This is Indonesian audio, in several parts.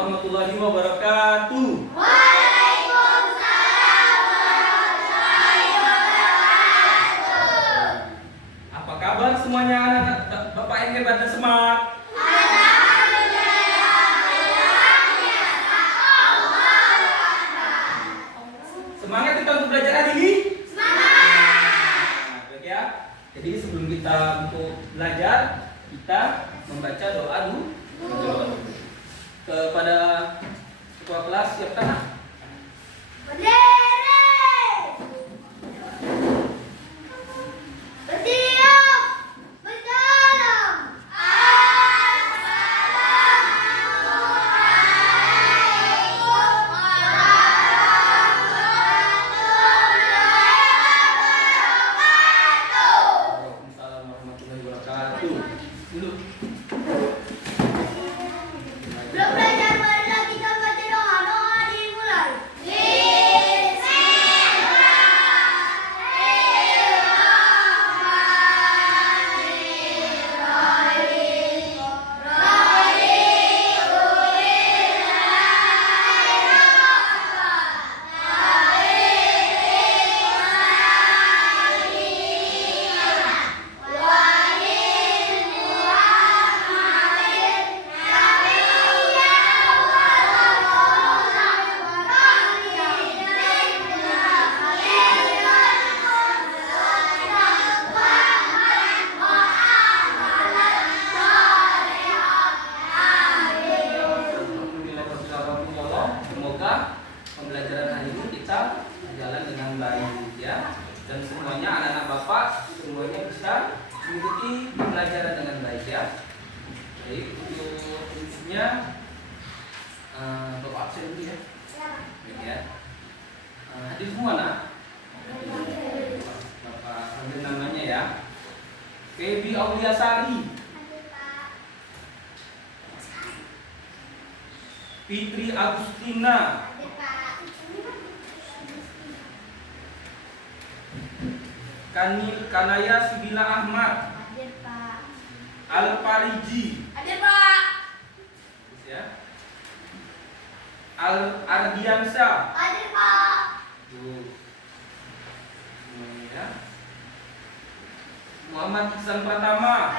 warahmatullahi wabarakatuh. Waalaikumsalam warahmatullahi wabarakatuh. Apa kabar semuanya anak-anak Bapak yang hebat dan semangat? Semangat kita untuk belajar hari ini? Semangat! Baik ya. Jadi sebelum kita untuk belajar, kita membaca doa dulu. Kepada ketua kelas, siap tangan. Berdiri. Berdiam. Berdalam. Assalamualaikum Waalaikumsalam warahmatullahi wabarakatuh. Dulu. Belum belajar, marilah kita baca doa. Doa dimulai. Semoga pembelajaran hari ini kita berjalan dengan baik ya, dan semuanya anak-anak Bapak semuanya bisa mengikuti pembelajaran dengan baik ya. Baik, untuk prinsipnya doa absen dulu ya. Baik ya. Hadir semua nak. Bapak ambil namanya ya. Febi Auliasari, Fitri Agustina, Kanaya Sibila Ahmad, Al-Pariji, ya. Ardiansyah, tuh. Semuanya ya. Muhammad Ihsan Pratama,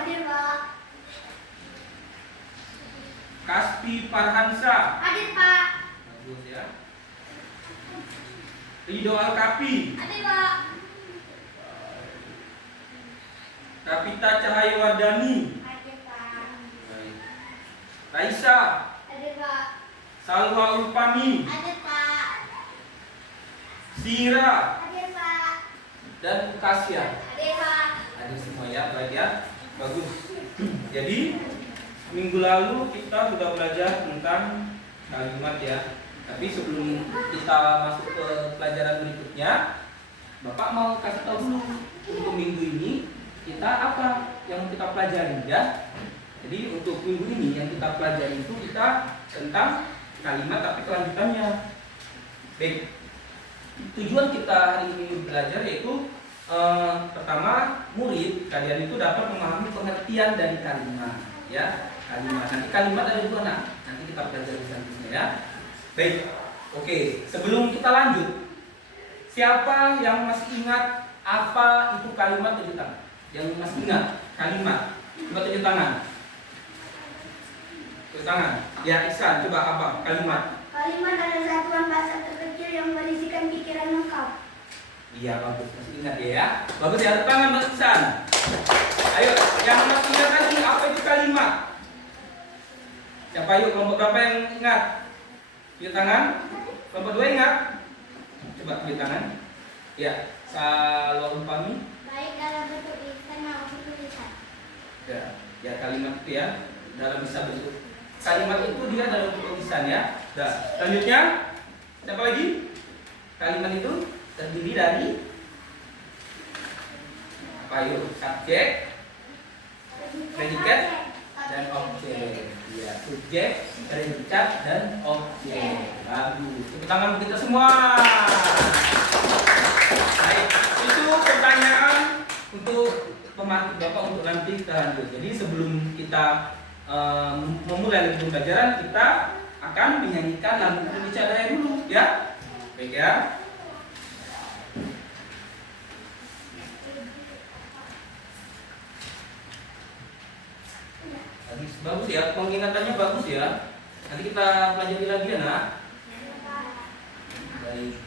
Kaspi Farhansyah, bagus ya. Ridho Al-Kapi, Kapita Cahayawardani, baik. Raisa, Salwa Ulpami, Sira, dan Kasya. Ada semua ya, baik ya. Bagus. Jadi minggu lalu kita sudah belajar tentang kalimat ya. Tapi sebelum kita masuk ke pelajaran berikutnya, Bapak mau kasih tahu dulu untuk minggu ini kita apa yang kita pelajari ya. Jadi untuk minggu ini yang kita pelajari itu kita tentang kalimat tapi kelanjutannya. Baik. Tujuan kita hari ini belajar yaitu pertama, murid kalian itu dapat memahami pengertian dari kalimat ya. Kalimat, nanti kalimat ada dua nak, nanti kita pelajari selanjutnya ya. Baik, oke. Sebelum kita lanjut, siapa yang masih ingat apa itu kalimat? Tunjuk tangan. Yang masih ingat kalimat, coba tunjuk tangan. Tunjuk tangan. Ya, Ihsan, coba apa kalimat? Kalimat adalah satuan bahasa terkecil yang berisikan pikiran lengkap. Iya, bagus, masih ingat ya. Bagus ya, tepuk tangan Mas Ihsan. Ayo, yang masih ingat lagi apa itu kalimat? Siapa yuk, kelompok berapa yang ingat? Tunjuk tangan. Kelompok 2 ingat? Coba tunjuk tangan. Ya, Salwa Ulpami. Baik dalam bentuk lisan maupun tulisan. Ya kalimat itu ya dalam bisa bentuk. Kalimat itu dia dalam bentuk tulisan ya. Nah, selanjutnya siapa lagi? Kalimat itu terdiri dari apa yuk? Subjek, predikat, dan objek. Ya, subjek, predikat, dan objek. Bagus. Tepuk tangan kita semua. Baik, itu pertanyaan untuk pemateri Bapak untuk nanti kita lanjut. Jadi sebelum kita memulai pembelajaran, kita akan menyanyikan lagu Indonesia Raya dulu, ya. Baik ya. Bagus ya, pengingatannya bagus ya. Nanti kita pelajari lagi ya, Nak. Baik.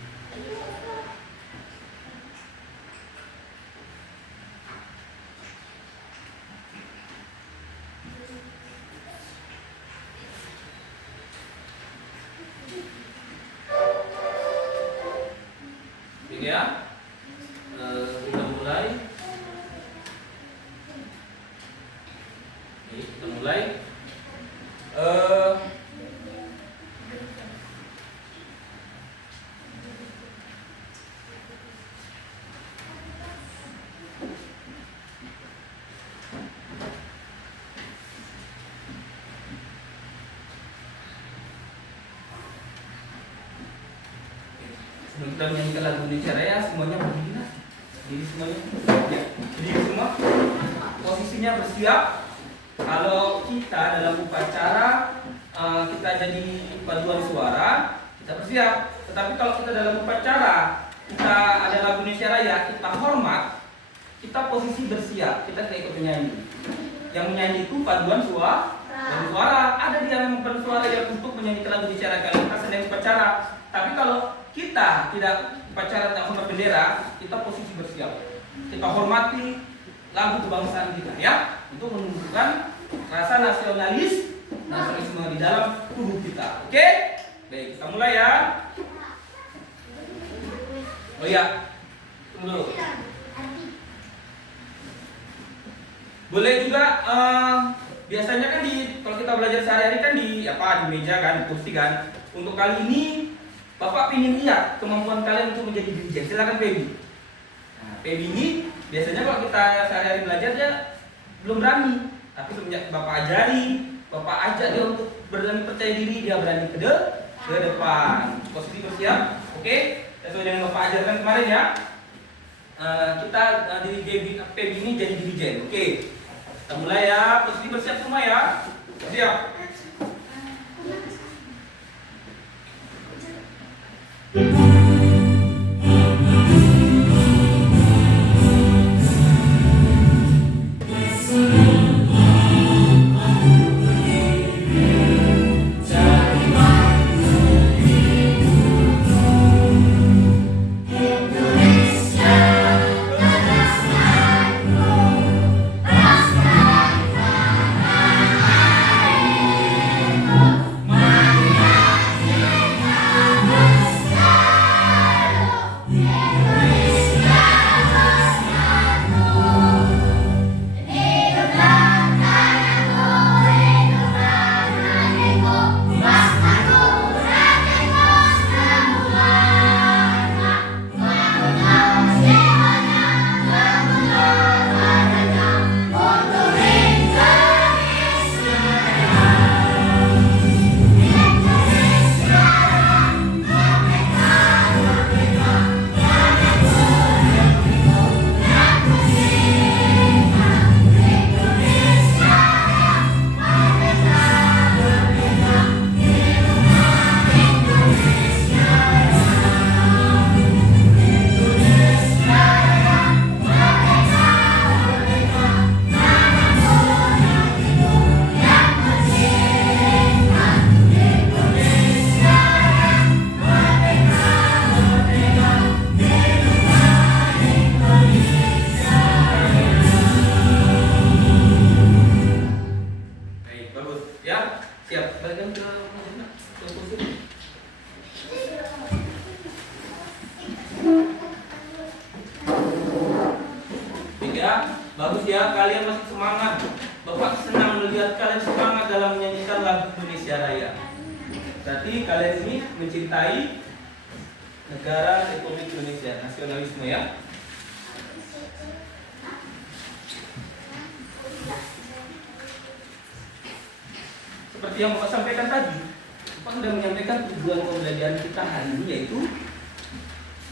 Oke ya. Kita mulai. Oke, kita mulai. Sebelum kita menyanyikan lagu Indonesia Raya, semuanya berdiri, Nak. Jadi semuanya, ya. Jadi semua posisinya bersiap. Kalau kita dalam upacara kita jadi paduan suara, kita bersiap. Tetapi kalau kita dalam upacara kita ada lagu Indonesia Raya, kita hormat, kita posisi bersiap, kita tidak ikut menyanyi. Yang menyanyi itu paduan suara dan suara. Ada dia yang paduan suara yang untuk menyanyikan lagu Indonesia Raya kalau kita sedang upacara. Tapi kalau kita tidak upacara tidak hormat bendera, kita posisi bersiap. Kita hormati lagu kebangsaan kita, ya, untuk menunjukkan rasa nasionalisme di dalam tubuh kita. Oke? Baik, kita mulai ya. Oh ya, tunggu dulu. Boleh juga biasanya kan kalau kita belajar sehari-hari kan di meja kan, di kursi kan. Untuk kali ini Bapak ingin lihat kemampuan kalian untuk menjadi dirijen. Silakan Pebi. Nah, Pebi ini biasanya kalau kita sehari-hari belajar dia belum berani. Tapi semenjak Bapak ajari, Bapak ajak dia untuk berani percaya diri, dia berani ke depan. Posisi bersiap. Oke? Sesuai dengan Bapak ajarkan kemarin ya. Kita dari Pebi ini jadi dirijen. Oke. Kita mulai ya. Posisi bersiap semua ya. Siap. Bagus ya, kalian masih semangat. Bapak senang melihat kalian semangat dalam menyanyikan lagu Indonesia Raya. Berarti kalian ini mencintai negara Republik Indonesia, nasionalisme ya. Seperti yang Bapak sampaikan tadi, Bapak sudah menyampaikan tujuan pembelajaran kita hari ini, yaitu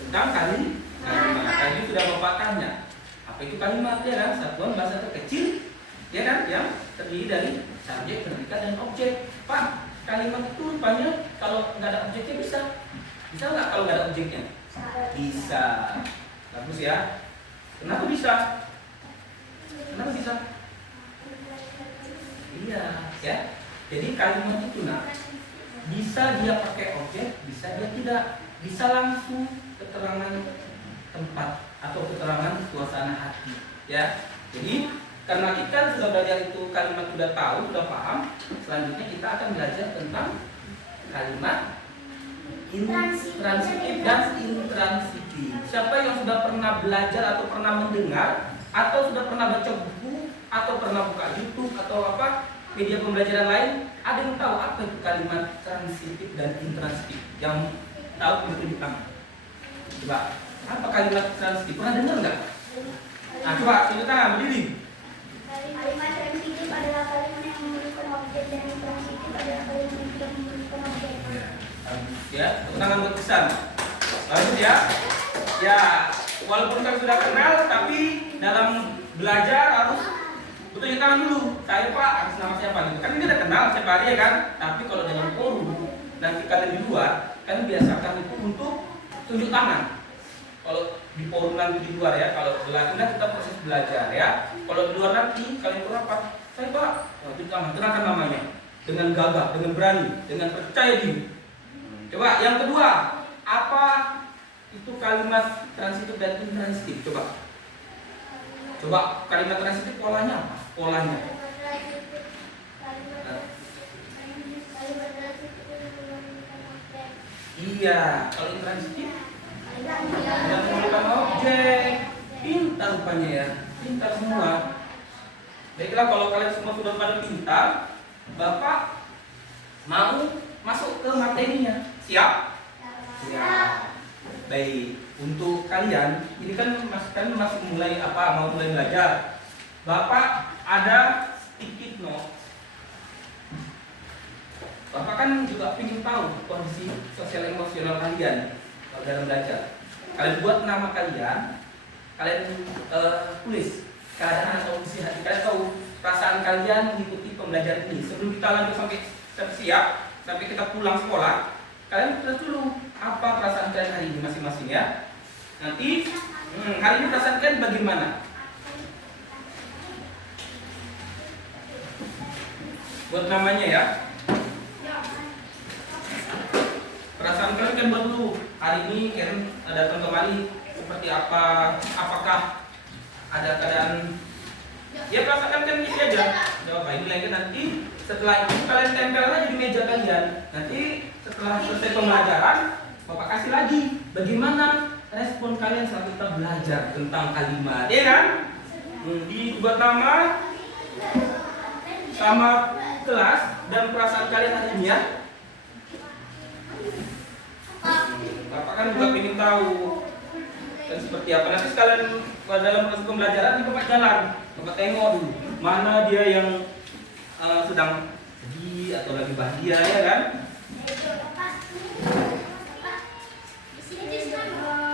tentang kalimat. Tadi sudah Bapak tanya, apa itu kalimat ya kan? Satuan bahasa terkecil ya kan, yang terdiri dari subjek, predikat dan objek. Pak, kalimat itu rupanya kalau nggak ada objeknya bisa nggak kalau nggak ada objeknya? Bisa. Bagus ya. Kenapa bisa? Iya, ya. Jadi kalimat itu bisa dia pakai objek, bisa dia tidak. Bisa langsung keterangan tempat atau keterangan suasana hati, ya. Jadi karena kita sudah belajar itu kalimat sudah tahu, sudah paham, selanjutnya kita akan belajar tentang kalimat intransitif dan intransitif. Siapa yang sudah pernah belajar atau pernah mendengar atau sudah pernah baca buku atau pernah buka YouTube atau apa media pembelajaran lain, ada yang tahu apa itu kalimat transitif dan intransitif? Yang tahu tunjuk tangan. Coba, apa kalimat transitif? Pernah dengar nggak? Nah, coba tunjuk tangan, berdiri. Kalimat transitif adalah kalimat yang memerlukan objek dan intransitif adalah kalimat yang tidak memerlukan objek. Ya, tepuk tangan buat kesan. Bagus ya. Ya, walaupun kan sudah kenal, tapi dalam belajar harus tunjuk tangan dulu. Saya Pak, atas nama siapa gitu. Kan ini udah kenal siapa hari ya kan. Tapi kalau dengan forum nanti kalian di luar, kan biasakan itu untuk tunjuk tangan. Kalau di forum nanti di luar ya, kalau belajar kita proses belajar ya. Kalau di luar nanti kalian itu rapat, saya Pak, tunjuk tangan, kenalkan namanya dengan gagah, dengan berani, dengan percaya diri. Coba yang kedua, apa itu kalimat transitif dan intransitif? Coba kalimat transitif polanya apa? Polanya. Iya, kalau intransitif tidak memerlukan objek. Pintar rupanya ya, pintar semua. Baiklah, kalau kalian semua sudah pada pintar, Bapak mau masuk ke materinya. Siap? Siap. Baik, untuk kalian ini kan masih mulai mau mulai belajar. Bapak ada sticky note. Bapak kan juga ingin tahu kondisi sosial emosional kalian kalau dalam belajar. Kalian buat nama kalian tulis keadaan atau kondisi hati kalian, tahu perasaan kalian mengikuti pembelajaran ini. Sebelum kita lanjut sampai siap, sampai kita pulang sekolah, kalian tulis dulu apa perasaan kalian hari ini masing-masing ya. Nanti hari ini perasaan kalian bagaimana? Buat namanya ya. Perasaan kalian kan buat dulu. Hari ini kalian datang kemari seperti apa? Apakah ada keadaan? Ya perasaan kan isi aja. Jawab ini lagi nanti. Setelah itu kalian tempel aja di meja kalian. Nanti setelah selesai pembelajaran, Bapak kasih lagi bagaimana respon kalian saat kita belajar tentang kalimat, ya kan? Dibuat nama sama kelas dan perasaan kalian hari ini ya. Bapak kan juga ingin tahu dan seperti apa. Nanti sekalian dalam proses pembelajaran Bapak jalan, Bapak tengok dulu mana dia yang sedang sedih atau lagi bahagia ya kan.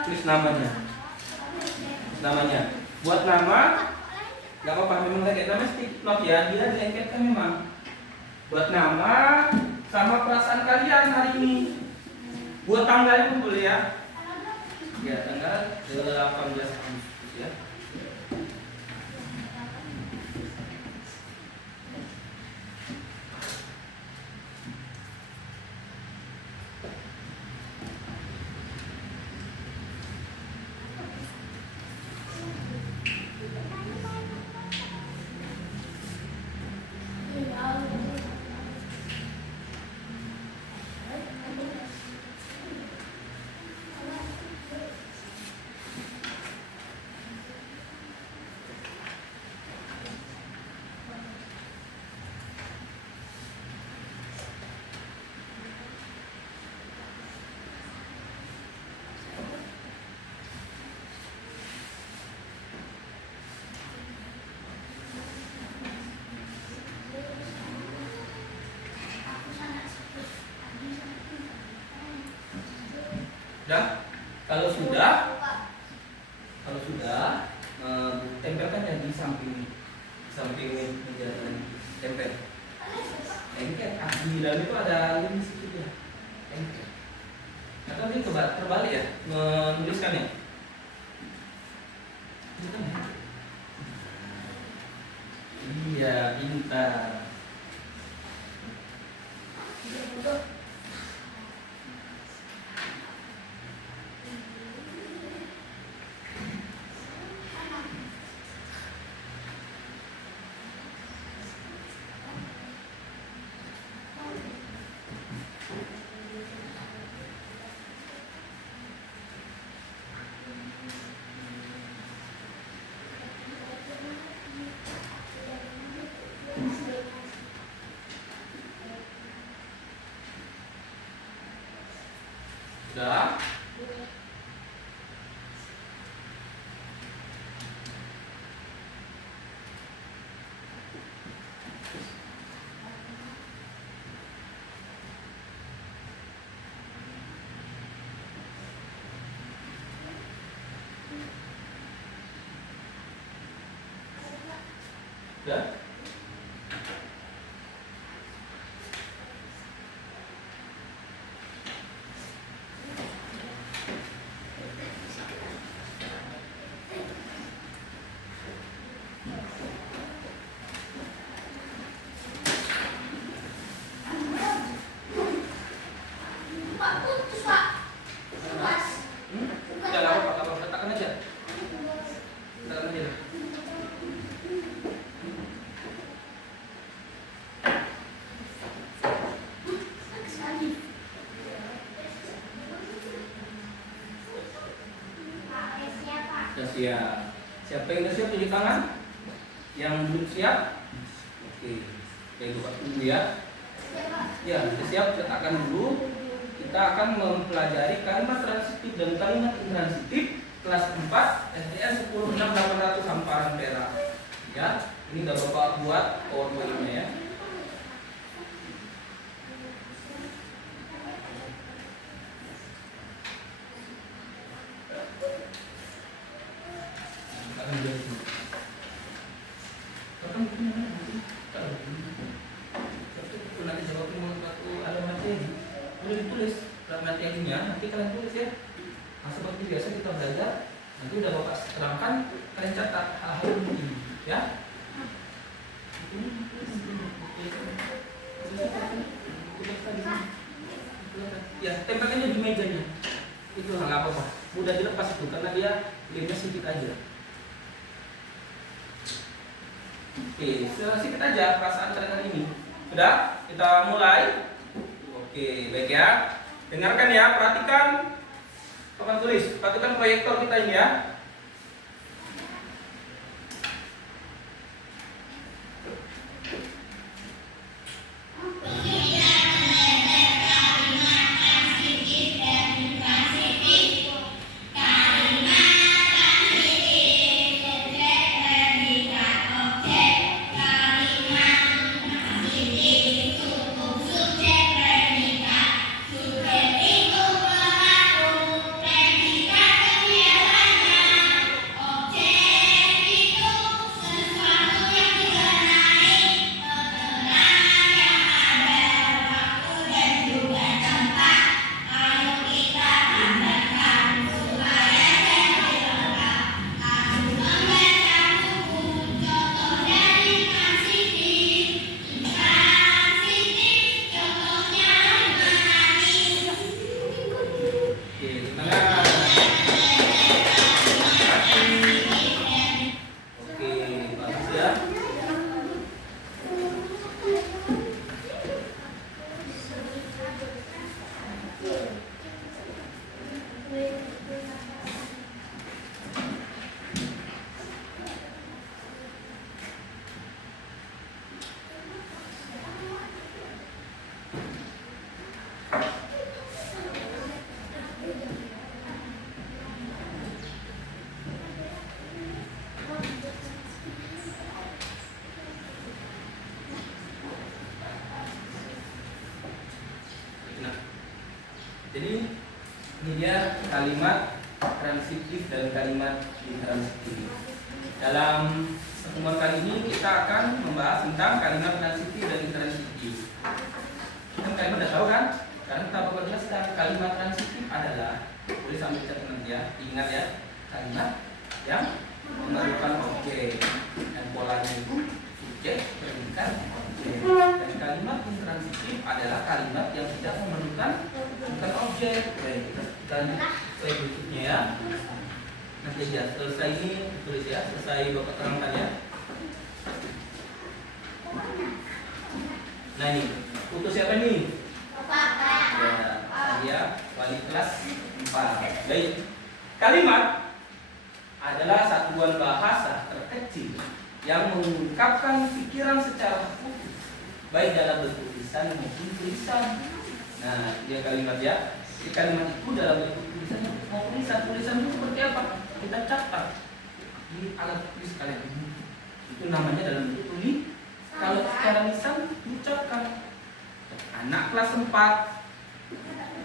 Tulis namanya. Buat nama nggak apa-apa, memang lagi nama stick note ya, dia dilengketkan memang. Buat nama sama perasaan kalian hari ini. Buat tanggalnya pun boleh ya. Ya, tanggal 18 Agustus ya. Sudah? Kalau sudah, tempelkan yang di samping meja, tempel. Ini kan di dalam itu ada ini sedikit ya. Atau ini terbalik ya menuliskannya. Iya, pintar. Sudah? Sudah? Pak, putus Pak. Putus. Udah nggak apa-apa, letakkan aja. Letakkan aja. Sudah siap. Siapa yang sudah siap cuci tangan? Yang belum siap? Oke. Oke, buka dulu ya. Ya, sudah siap, letakkan dulu. Kita akan mempelajari kalimat transitif dan kalimat intransitif kelas 4 SDN 106.800 hamparan Perak. Ya, ini udah Bapak buat PowerPoint-nya ya. Nanti jawabin mau satu alamatnya boleh ditulis alamat nya, nanti kalian tulis ya. Nah, seperti biasa kita belajar, nanti udah Bapak terangkan, kalian catat hal-hal ini ya. Ya, tempelkannya di mejanya. Itu nggak apa-apa, mudah dilepas itu karena dia lemnya sedikit aja. Oke, sedikit aja perasaan kalian ini. Sudah, kita mulai. Oke, baik ya. Dengarkan ya, perhatikan papan tulis, perhatikan proyektor kita ini ya. Jadi ini dia kalimat transitif dan kalimat intransitif. Dalam pertemuan kali ini kita akan membahas tentang kalimat transitif dan intransitif. kalimat intransitif adalah kalimat yang tidak memerlukan bukan objek. Baik, kita lanjut slide berikutnya ya. Nanti ya selesai ini tulis ya, selesai Bapak terangkan ya. Nah ini, putus siapa nih? Ya, wali kelas 4. Baik. Kalimat adalah satuan bahasa terkecil yang mengungkapkan pikiran secara utuh, baik dalam bentuk lisan maupun tulisan. Nah, dia kalimat ya. Jadi kalimat itu dalam bentuk tulisan maupun tulisan. Tulisan itu seperti apa? Kita catat di alat tulis kalian. Itu namanya dalam bentuk tulis. Kalau secara lisan diucapkan. Anak kelas 4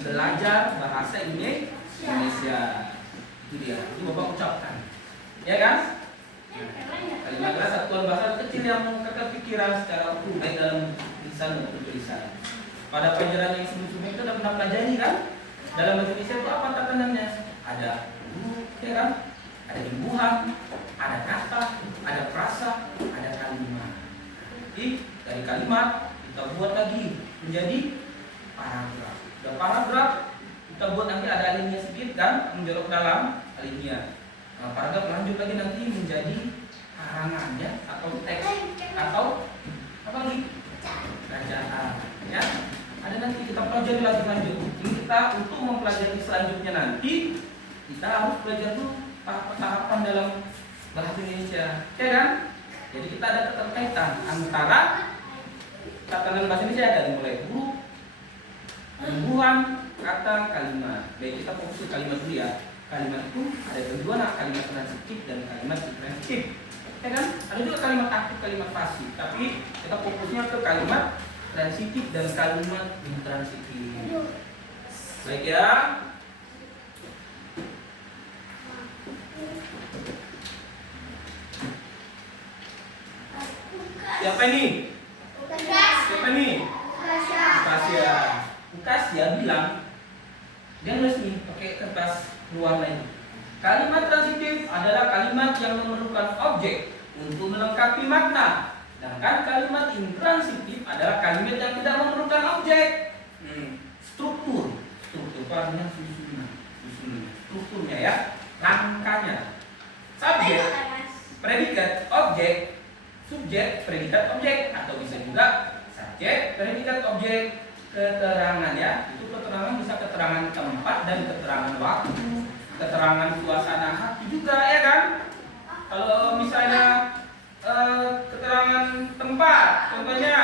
belajar bahasa Indonesia. Itu dia. Itu Bapak ucapkan. Ya kan? Kalimat adalah satuan bahasa kecil yang mengungkapkan pikiran secara utuh, baik dalam lisan maupun tulisan. Pada pelajaran yang sebelumnya itu sudah pernah pelajari kan? Dalam bahasa Indonesia itu apa tatanannya? Ada huruf, ya kan? Ada imbuhan, ada kata, ada frasa, ada kalimat. Jadi dari kalimat kita buat lagi menjadi paragraf. Dan paragraf kita buat nanti ada alinea sedikit kan, menjorok dalam alinea. Nah, paragraf lanjut lagi nanti menjadi karangan ya, atau teks atau apa lagi? Bacaan ya. Ada nanti kita pelajari lagi lanjut. Ini kita untuk mempelajari selanjutnya nanti kita harus belajar dulu tahapan dalam bahasa Indonesia, ya kan? Jadi kita ada keterkaitan antara tatanan bahasa Indonesia dari mulai huruf, imbuhan, kata, kalimat. Baik, kita fokus ke kalimat dulu ya. Kalimat itu ada kedua, kalimat transitif dan kalimat intransitif. Ya kan? Ada juga kalimat aktif, kalimat pasif. Tapi kita fokusnya ke kalimat transitif dan kalimat intransitif. Baik ya. Siapa ini? Siapa ini? Ukasia. Ukasia bilang dia nulis nih pakai kertas luar lain. Kalimat transitif adalah kalimat yang memerlukan objek untuk melengkapi makna. Sedangkan kalimat intransitif adalah kalimat yang tidak memerlukan objek. Struktur artinya susunnya, strukturnya ya, rangkanya. Subjek, predikat, objek, subjek, predikat, objek, atau bisa juga subjek, predikat, objek, keterangan ya. Itu keterangan bisa keterangan tempat dan keterangan waktu, keterangan suasana hati juga ya kan. Kalau misalnya keterangan tempat, contohnya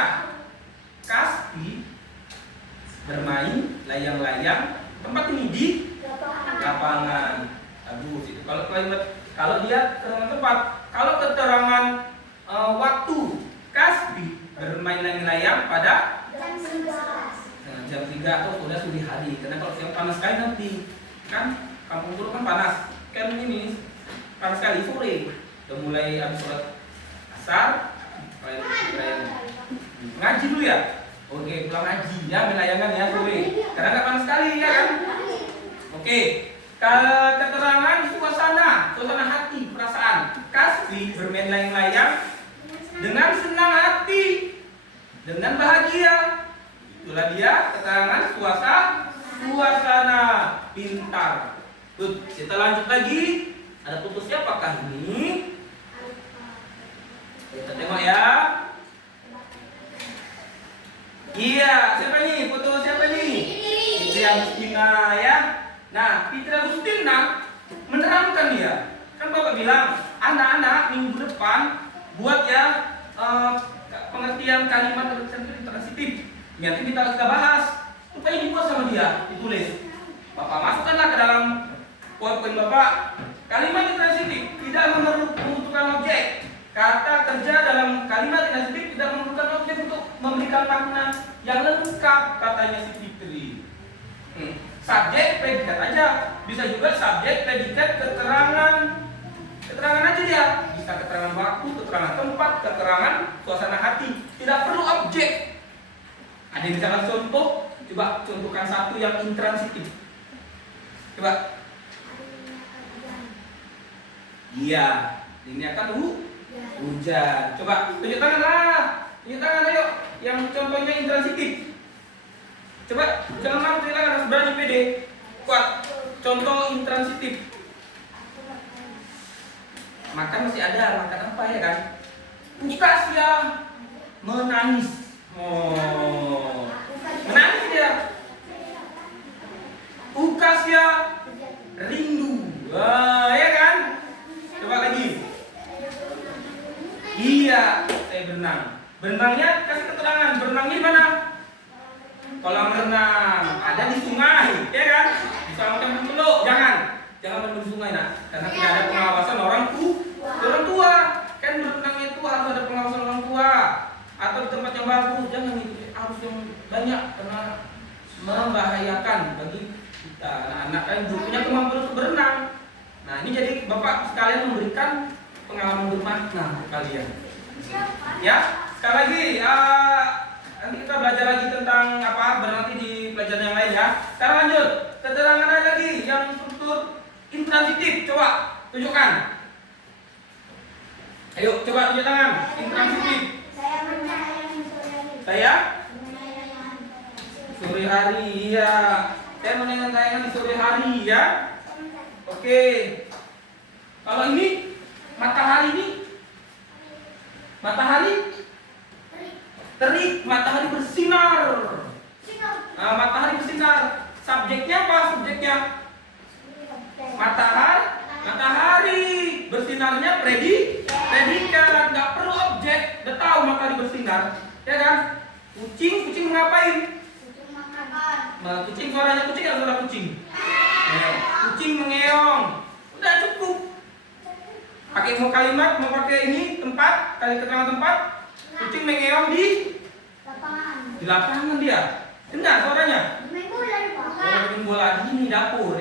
Kasti bermain layang-layang, tempat ini di lapangan. Aduh, itu kalau dia keterangan tempat, kalau keterangan waktu, Kasti bermain layang-layang pada jam 3 atau sudah sore hari. Karena kalau siang panas sekali nanti kan kampung dulu kan panas, kan ini panas sekali sore. Udah mulai habis sholat asar, ngaji dulu ya. Oke, pulang ngaji ya, main layangan ya sore. Karena nggak panas sekali ya kan. Oke, keterangan suasana hati, perasaan. Kasti bermain layang-layang dengan senang hati, dengan bahagia. Itulah dia keterangan suasana pintar. Tuh, kita lanjut lagi. Ada putus siapakah ini? Kita tengok ya. Iya, siapa nih? Putus siapa nih? Fitri Agustina ya. Nah, Fitri Agustina menerangkan dia. Kan Bapak bilang, anak-anak minggu depan buat ya pengertian kalimat transitif. Nanti kita bahas. Supaya dibuat sama dia, ditulis. Bapak masukkanlah ke dalam poin-poin Bapak. Kalimat transitif tidak membutuhkan objek. Kata kerja dalam kalimat transitif tidak memerlukan objek untuk memberikan makna yang lengkap, katanya si Fitri. Subjek, predikat aja. Bisa juga subjek, predikat, keterangan. Keterangan aja dia. Bisa keterangan waktu, keterangan tempat, keterangan suasana hati. Tidak perlu objek. Ada yang bisa contoh? Coba contohkan satu yang intransitif. Coba. Iya, ini akan hujan. Coba tunjuk tangan lah. Tunjuk tangan ayo. yang contohnya intransitif. Coba jangan malu, silakan, harus berani, pede, kuat. Contoh intransitif. Makan masih ada, makan apa ya kan? Ukasia menangis. Oh, menangis dia. Ukasia rindu. Wah, ya kan? Coba lagi. Iya, saya berenang. Berenangnya kasih keterangan. Berenangnya di mana? Kolam renang. Ada di sungai, ya kan? Di Selamatkan Peluk. Jangan main di sungai, nak. Karena tidak ada pengawasan orang tua. Kan berenangnya itu harus ada pengawasan orang tua. Atau di tempat yang bagus. Jangan itu harus yang banyak karena membahayakan bagi kita. Anak-anak kan punya kemampuan untuk berenang. Nah, ini jadi Bapak sekalian memberikan pengalaman bermakna kalian. Ya, sekali lagi nanti kita belajar lagi tentang apa berarti di pelajaran yang lain ya. Sekarang lanjut, keterangan lagi yang struktur intransitif. Coba tunjukkan. Ayo, coba tunjuk tangan. Intransitif. Saya menyayangi sore hari. Saya Menyayangi sore hari ya. Saya menyayangi sore hari ya. Oke. Kalau ini matahari ini terik, matahari bersinar. Nah, matahari bersinar. Subjeknya apa? Subjeknya matahari. Bersinarnya predikat. Nggak perlu objek. Udah tahu matahari bersinar, ya kan? Kucing ngapain? Nah, kucing suaranya kucing atau suara kucing? Kucing mengeong. Udah cukup. Pakai mau kalimat, mau pakai ini tempat, kali keterangan tempat. Kucing mengeong di lapangan dia. Dengar suaranya. Main bola di ini dapur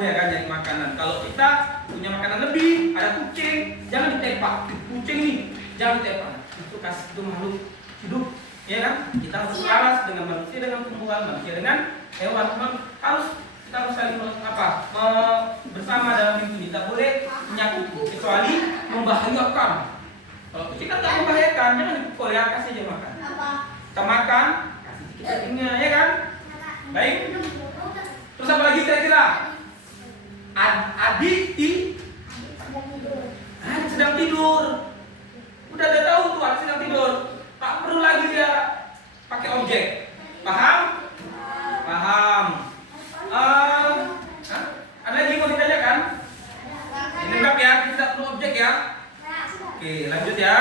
ya kan, jadi makanan. Kalau kita punya makanan lebih, ada kucing, jangan ditepak. Kucing nih, jangan ditepak. Itu kasih itu makhluk hidup, ya kan? Kita harus selaras dengan manusia, dengan tumbuhan, manusia dengan hewan. Kita harus saling bersama dalam hidup ini. Tidak boleh menyakiti kecuali membahayakan. Kalau kucing kan tidak membahayakan, jangan dipukul ya, kasih aja makan. Kita makan, kasih sedikit ya kan? Baik. Terus apa lagi kira-kira? Adik sedang tidur. Udah tahu tuh adik sedang tidur. Tak perlu lagi dia pakai objek. Paham? Ada lagi mau ditanyakan? Ini enggak ya, tidak perlu objek ya. Oke, lanjut ya.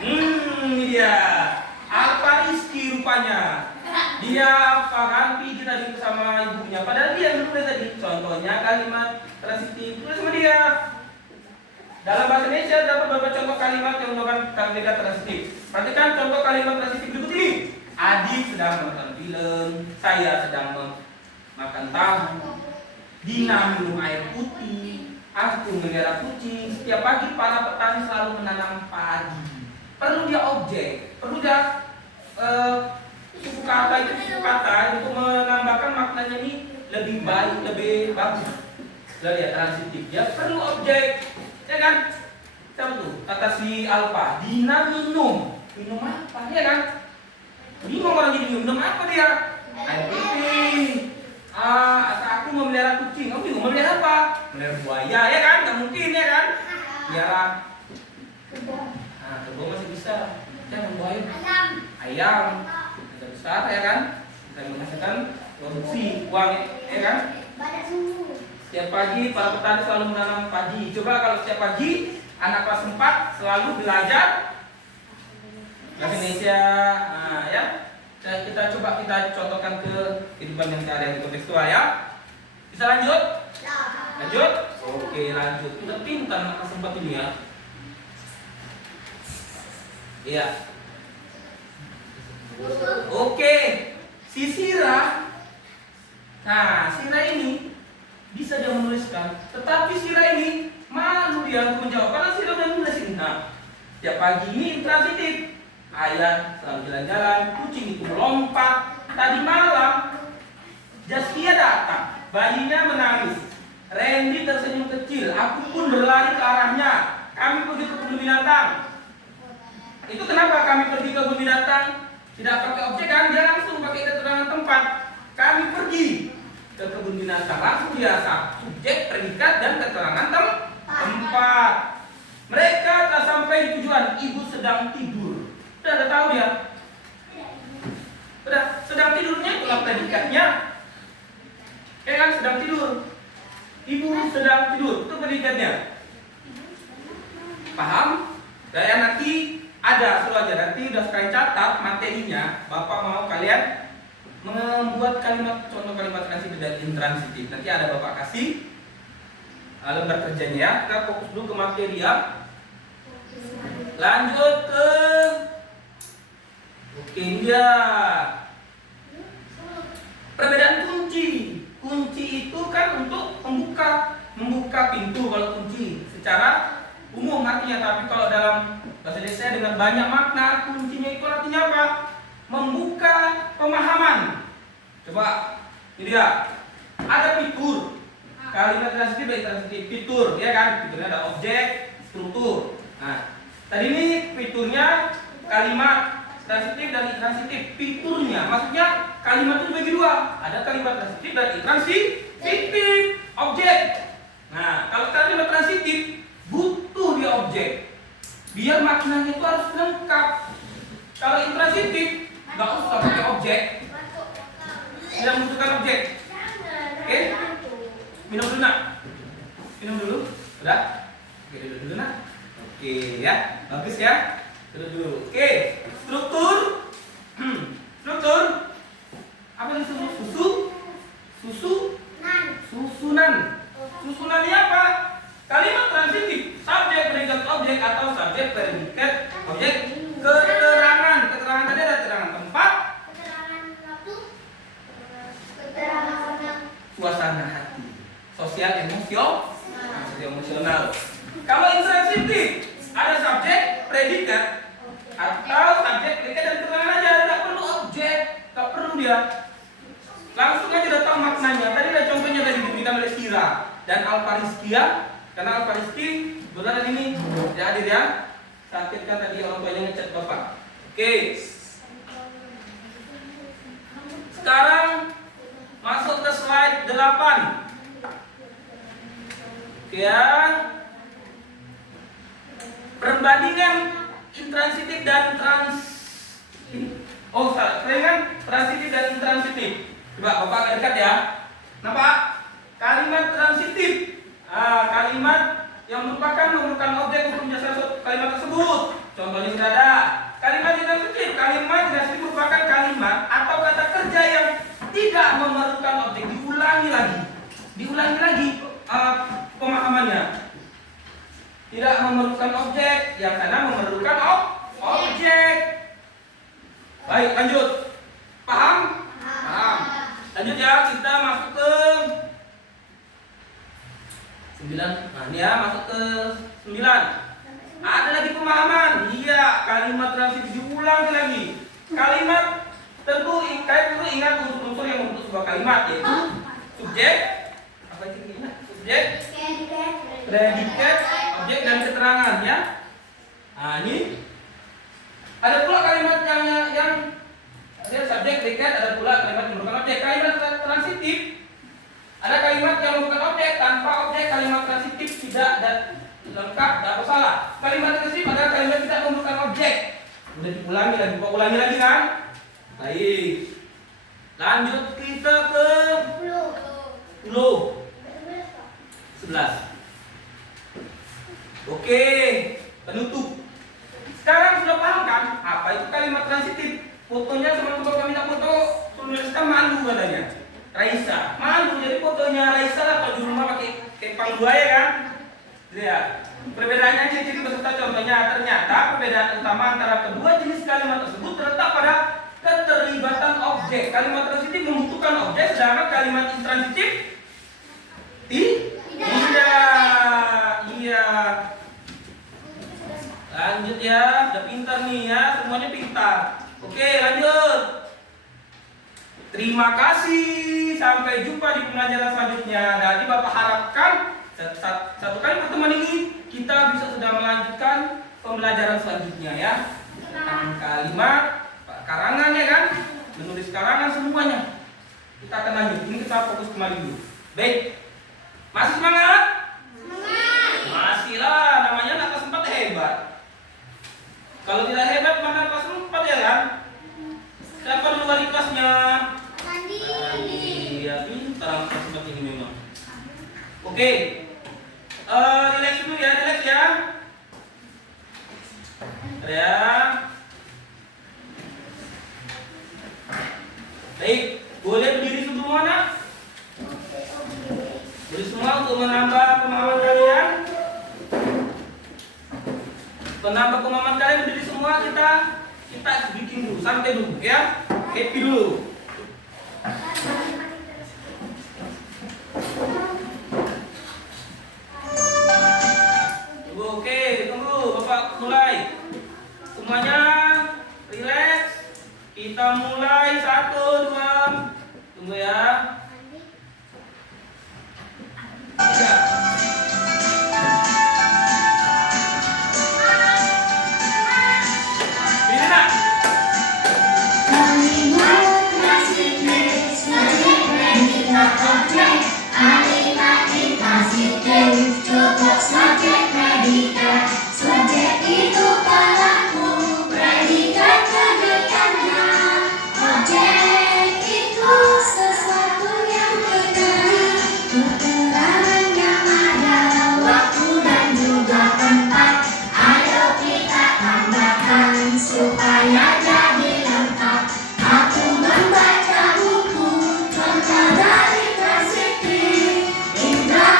Ini dia. Apa Rizky rupanya? Dia apa kan pijit tadi bersama ibunya. Padahal dia yang nulis tadi. Contohnya kalimat transitif. Tulis sama dia. Dalam bahasa Indonesia dapat beberapa contoh kalimat yang menggunakan kalimat transitif. Perhatikan contoh kalimat transitif berikut ini. Adik sedang menonton film. Saya sedang makan tahu. Dina minum air putih. Aku melihara kucing. Setiap pagi para petani selalu menanam padi. Perlu dia objek, perlu dia suku kata untuk menambahkan maknanya ini lebih baik, lebih bagus. Dari transitif, dia perlu objek, ya kan? Siapa tuh? Kata si Alfa, Dina minum apa? Ya kan? Bingung orang jadi minum apa dia? Air putih. Aku mau melihara kucing, kamu bingung melihara apa? Melihara buaya, ya kan? Gak mungkin, ya kan? Melihara kebo masih bisa, jangan buaya. Ayam bisa besar, ya kan? Bisa menghasilkan produksi uang, ya kan? Setiap pagi para petani selalu menanam padi. Coba kalau setiap pagi anak kelas 4 selalu belajar bahasa Indonesia, ya. Kita contohkan ke kehidupan yang sehari-hari kontekstual ya. Bisa lanjut? Lanjut? Oke, lanjut. Kita pintar anak kelas 4 ini ya. Iya. Oke, si Sira. Nah, Sira ini bisa dia menuliskan, tetapi Sira ini malu dia untuk menjawab karena Sira udah nulis ini. Nah, tiap pagi ini intransitif. Ayah selalu jalan-jalan, kucing itu melompat. Tadi malam Jaskia datang. Bayinya menangis. Randy tersenyum kecil. Aku pun berlari ke arahnya. Kami pergi ke kebun binatang. Itu kenapa kami pergi ke kebun binatang? Tidak pakai objek kan? Dia langsung pakai keterangan tempat. Kami pergi ke kebun binatang. Langsung dia subjek, predikat, dan keterangan tempat. Mereka telah sampai di tujuan. Ibu sedang tidur. Udah tahu dia? Udah, sedang tidurnya itulah predikatnya. Ya kan, sedang tidur. Ibu sedang tidur. Itu predikatnya. Paham? Dan nanti ada, suruh aja. Nanti udah sekalian catat materinya. Bapak mau kalian membuat kalimat, contoh kalimat transitif dan intransitif. Nanti ada Bapak kasih lembar kerjanya ya. Kita fokus dulu ke materi ya. Lanjut ke dia. Perbedaan kunci. Kunci itu kan untuk membuka pintu kalau kunci secara umum artinya. Tapi kalau dalam bahasa Indonesia dengan banyak makna, kuncinya itu artinya apa? Membuka pemahaman. Coba ini dia. Ada fitur. Kalimat transitif dan intransitif. Fitur, ya kan? Fiturnya ada objek, struktur. Nah, tadi ini fiturnya kalimat transitif dan intransitif. Fiturnya, maksudnya kalimat itu bagi dua. Ada kalimat transitif dan intransitif. Objek. Nah, kalau kalimat transitif butuh dia objek. Biar maknanya itu harus lengkap. Kalau intransitif nggak usah pakai objek. Tidak membutuhkan objek. Oke? Minum dulu nak. Minum dulu. Udah? Oke, duduk dulu nak. Oke ya, bagus ya. Duduk dulu. Oke, struktur. Struktur. Apa yang susu? Susunan. Susunannya apa? Kalimat transitif, subjek, predikat, objek atau subjek, predikat, objek, keterangan. Keterangan tadi ada keterangan tempat, Keterangan waktu, keterangan suasana hati, sosial, emosional. Kalau intransitif, ada subjek, predikat, atau subjek, predikat dan keterangan aja, tidak perlu objek, tak perlu dia. Langsung aja udah tahu maknanya. Tadi ada contohnya tadi diberikan oleh Sira dan Alfariskia. Karena Alfariski benar ini ya hadir ya. Sakitkan tadi orang tuanya ngechat Bapak. Oke. Sekarang masuk ke slide 8. Ya. Perbandingan intransitif dan transitif dan intransitif. Coba Bapak agak dekat ya. Nampak? Kalimat transitif. Kalimat yang merupakan objek untuk menjadi kalimat tersebut. Contohnya sudah ada. Kalimat intransitif. Kalimat intransitif merupakan kalimat atau kata kerja yang tidak memerlukan objek. Diulangi lagi pemahamannya. Tidak memerlukan objek, yang sana memerlukan objek. Baik, lanjut. Paham? Paham. Lanjut ya, kita masuk ke 9. Nah, ini ya, masuk ke 9. Ada lagi pemahaman. Iya, kalimat transitif diulang lagi. Kalimat tentu ingat unsur-unsur yang membentuk sebuah kalimat, yaitu subjek, apa itu ingat? Subjek, predikat, objek dan keterangan ya. Nah, ini ada pula kalimat yang ada subjek, predikat, ada pula kalimat yang merupakan objek. Kalimat transitif ada kalimat yang merupakan objek, tanpa objek kalimat transitif tidak dan lengkap, tidak salah. Kalimat transitif adalah kalimat tidak memerlukan objek. Udah diulangi lagi, ulangi lagi kan? Baik. Lanjut kita ke 10. 11. Oke, penutup. Sekarang sudah paham kan apa itu kalimat transitif? Fotonya sama foto kami foto, tuliskan malu katanya. Raisa, malu jadi fotonya Raisa lah kalau di rumah pakai kepang buaya kan? Lihat. Perbedaannya ciri-ciri beserta contohnya. Ternyata perbedaan utama antara kedua jenis kalimat tersebut terletak pada keterlibatan objek. Kalimat transitif membutuhkan objek, sedangkan kalimat intransitif tidak. Iya. Lanjut ya, udah pintar nih ya, semuanya pintar. Oke, lanjut. Terima kasih. Sampai jumpa di pembelajaran selanjutnya. Jadi Bapak harapkan satu kali pertemuan ini kita bisa sudah melanjutkan pembelajaran selanjutnya ya. Tentang kalimat, karangan ya kan, menulis karangan semuanya. Kita akan lanjut. Ini kita fokus kembali dulu. Baik. Masih semangat? Semangat. Masih lah, namanya anak kelas 4 hebat. Kalau tidak hebat mana kelas 4 ya kan? Siapa dulu wali kelasnya? Mandi. Iya, pintar anak kelas 4 ini memang. Oke. Relax dulu ya, relax ya. Ya. Baik, boleh berdiri semua nak? Berdiri semua untuk menambah pemahaman kalian. Menambah pemahaman kalian berdiri semua, kita bikin dulu, santai dulu ya. Happy dulu. Oke, tunggu Bapak mulai. Semuanya relax. Kita mulai 1, 2. Tunggu ya. 3. Ini nak. Supaya jadi lengkap, aku membaca buku contoh dari Prasetya. Indra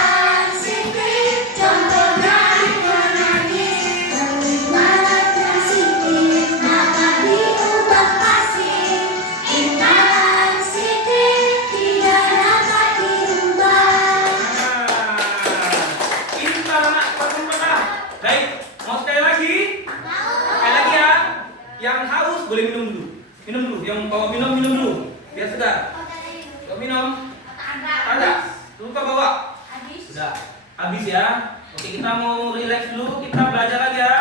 Siti contoh dari penyanyi. Kalimat Prasetya dapat diubah pasif. Indra Siti tidak dapat diubah. Pintar anak kelas 4 ah. Baik, mau sekali lagi? Sekali lagi ya. Yang haus boleh minum dulu. Minum dulu. Yang bawa minum dulu. Biar segar. Bawa minum. Ada. Lupa bawa. Sudah. Habis ya. Oke, kita mau relax dulu. Kita belajar lagi ya.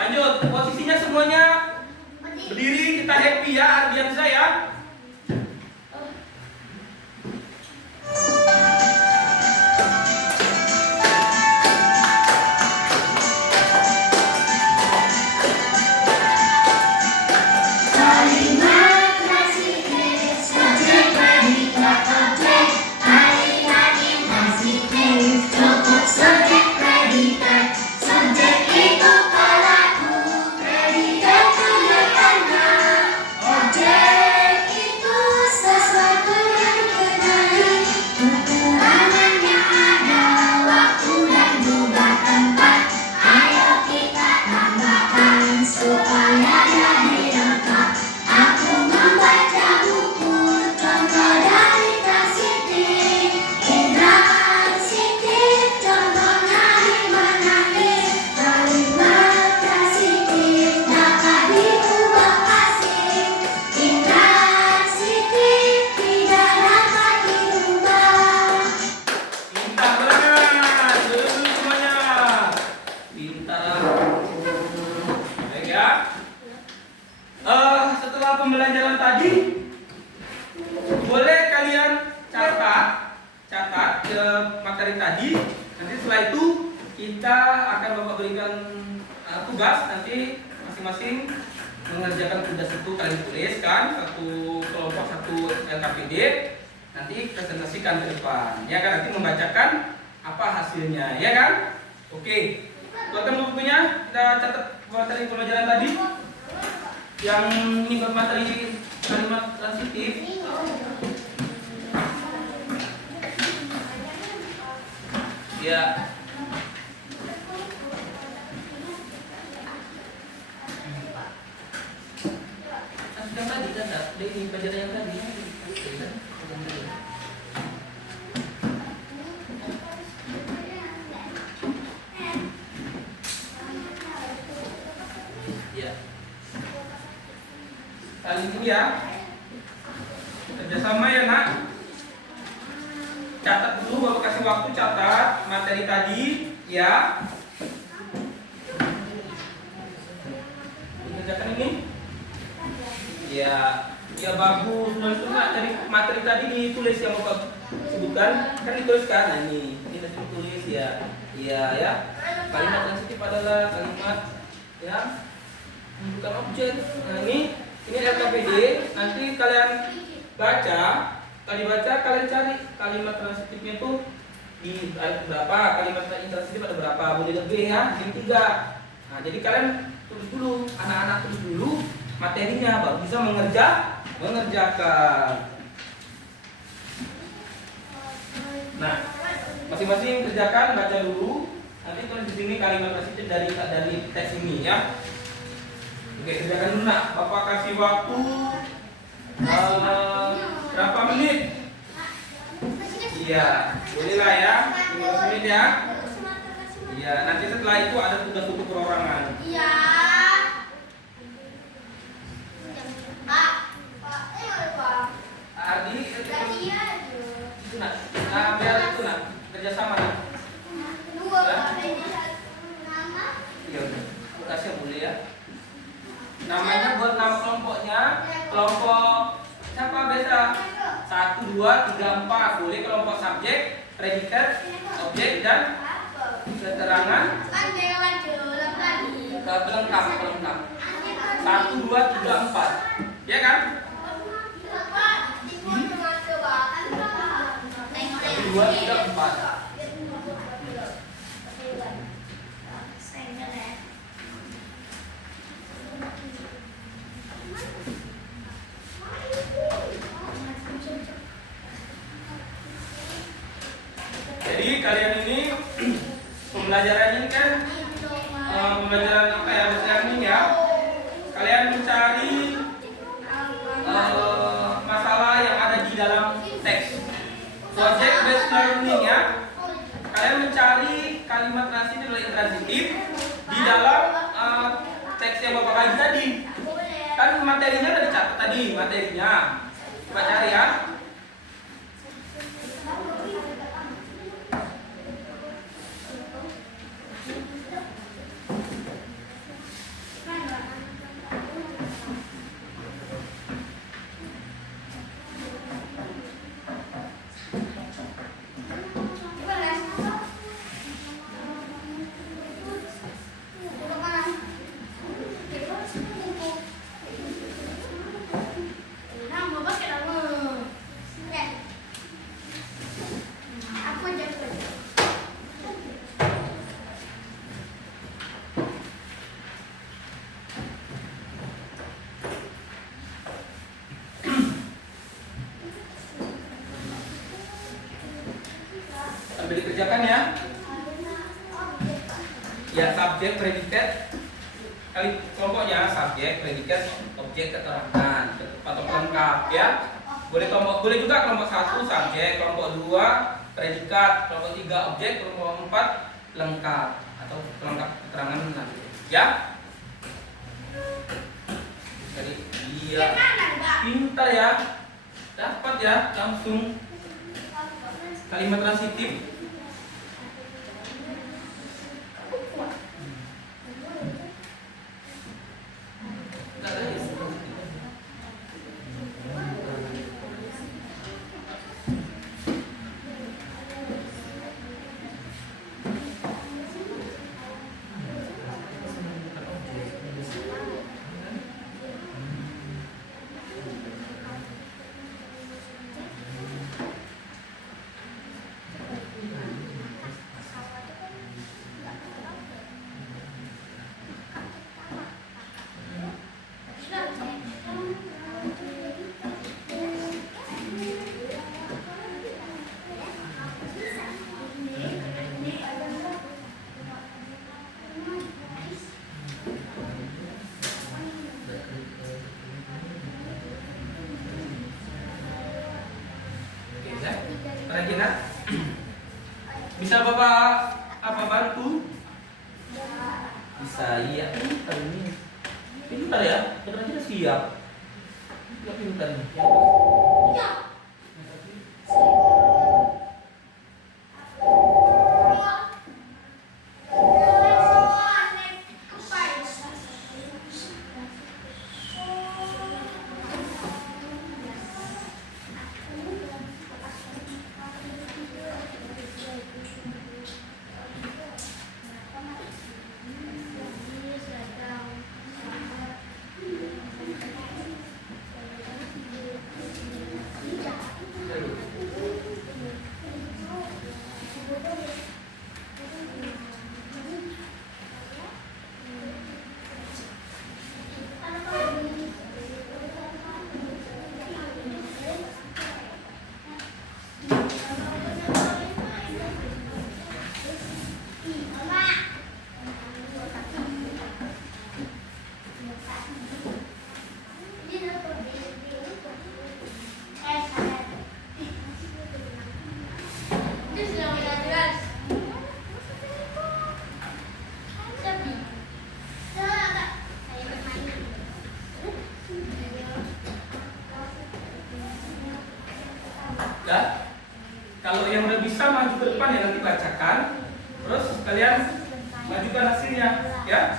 Lanjut. Posisinya semuanya berdiri. Kita happy ya. Ardian saya. Subjek itu pelaku, predikat kegiatannya. pembelajaran tadi boleh kalian catat ke materi tadi. Nanti setelah itu kita akan Bapak berikan tugas, nanti masing-masing mengerjakan tugas itu kalian tuliskan satu kelompok, satu LKPD, nanti presentasikan ke depan, ya kan, nanti membacakan apa hasilnya, ya kan? Oke, keluarkan bukunya, kita catat materi pembelajaran tadi. Yang ini materi kalimat transitif. Ya. Yang tadi kan, ini pelajaran yang tadi. Ya. Kali ini ya. waktu catat materi tadi ya. Kerjakan ini. Ya, ya bagus. Itu materi tadi ditulis yang Bapak sebutkan, kan dituliskan. Nah, ini nanti ditulis ya. Iya ya. Kalimat transitif adalah kalimat yang bukan objek. Nah, ini LKPD. Nanti kalian baca, kalian cari kalimat transitifnya tuh di berapa, kalimat intransitif ada berapa, boleh lebih ya, ini 3. Nah, jadi kalian tulis dulu, anak-anak tulis dulu materinya, baru bisa mengerjakan. Nah, masing-masing kerjakan, baca dulu. Nanti tulis di sini kalimat transitif dari teks ini ya. Oke, kerjakan dulu nak. Bapak kasih waktu berapa menit? Iya, bolehlah ya. 15 menit ya. Iya, nanti setelah itu ada tugas untuk perorangan. Iya. Pak, Ardi, iya. itu nak. Nah, biar itu nak kerjasama nak. Kedua, nama. Iya, kasih yang boleh ya. Namanya buat nama kelompoknya, kelompok siapa biasa? 1, 2, 3, 4. Boleh kelompok subjek, predikat, objek dan keterangan pelengkap. 1, 2, 3, 4. Ya kan? 1, 2, 3, 4. Jadi kalian ini pembelajaran ini kan pembelajaran apa ya, bahasa learning ya. Kalian mencari masalah yang ada di dalam teks. Project based learning ya. Kalian mencari kalimat transitif dan intransitif di dalam teks yang Bapak bagi tadi. Kan materinya udah dicatat tadi materinya. Coba cari ya. Sambil dikerjakan ya. Ya, subjek, predikat, kali kelompoknya subjek, predikat, objek, keterangan atau pelengkap ya. Boleh juga kelompok 1 subjek, kelompok 2 predikat, kelompok 3 objek, kelompok 4 lengkap atau pelengkap keterangan nanti. Ya. Jadi iya. Pintar ya. Dapat ya langsung kalimat transitif. Regina, bisa Bapak bantu? Bisa, iya. Pintar ini. Pintar ya, Regina siap. Ya pintar nih. nanti bacakan, terus kalian majukan hasilnya, ya.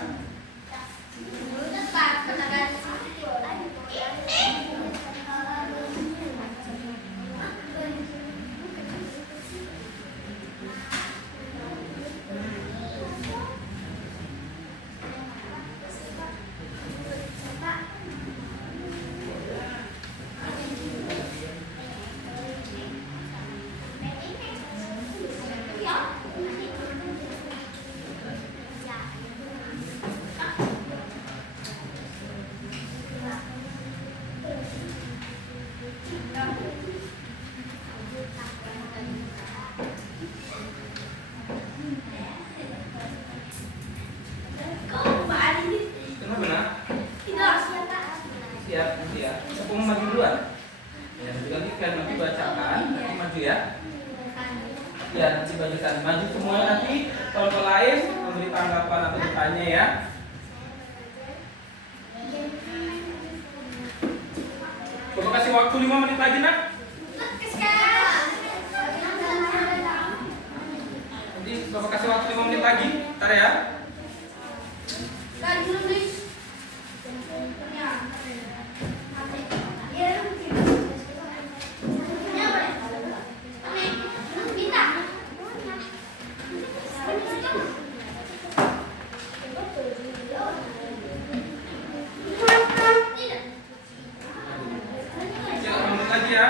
Kenapa nak? Siap, nanti ya. Siapa mau maju duluan? Ya, nanti gantikan, nanti bacakan, nanti maju ya. Ya, nanti bacakan, maju semua nanti. Kalau lain memberi tanggapan atau bertanya ya. Coba kasih waktu 5 menit lagi nak. Nanti Bapak kasih waktu 5 menit lagi. Ntar ya. Ya.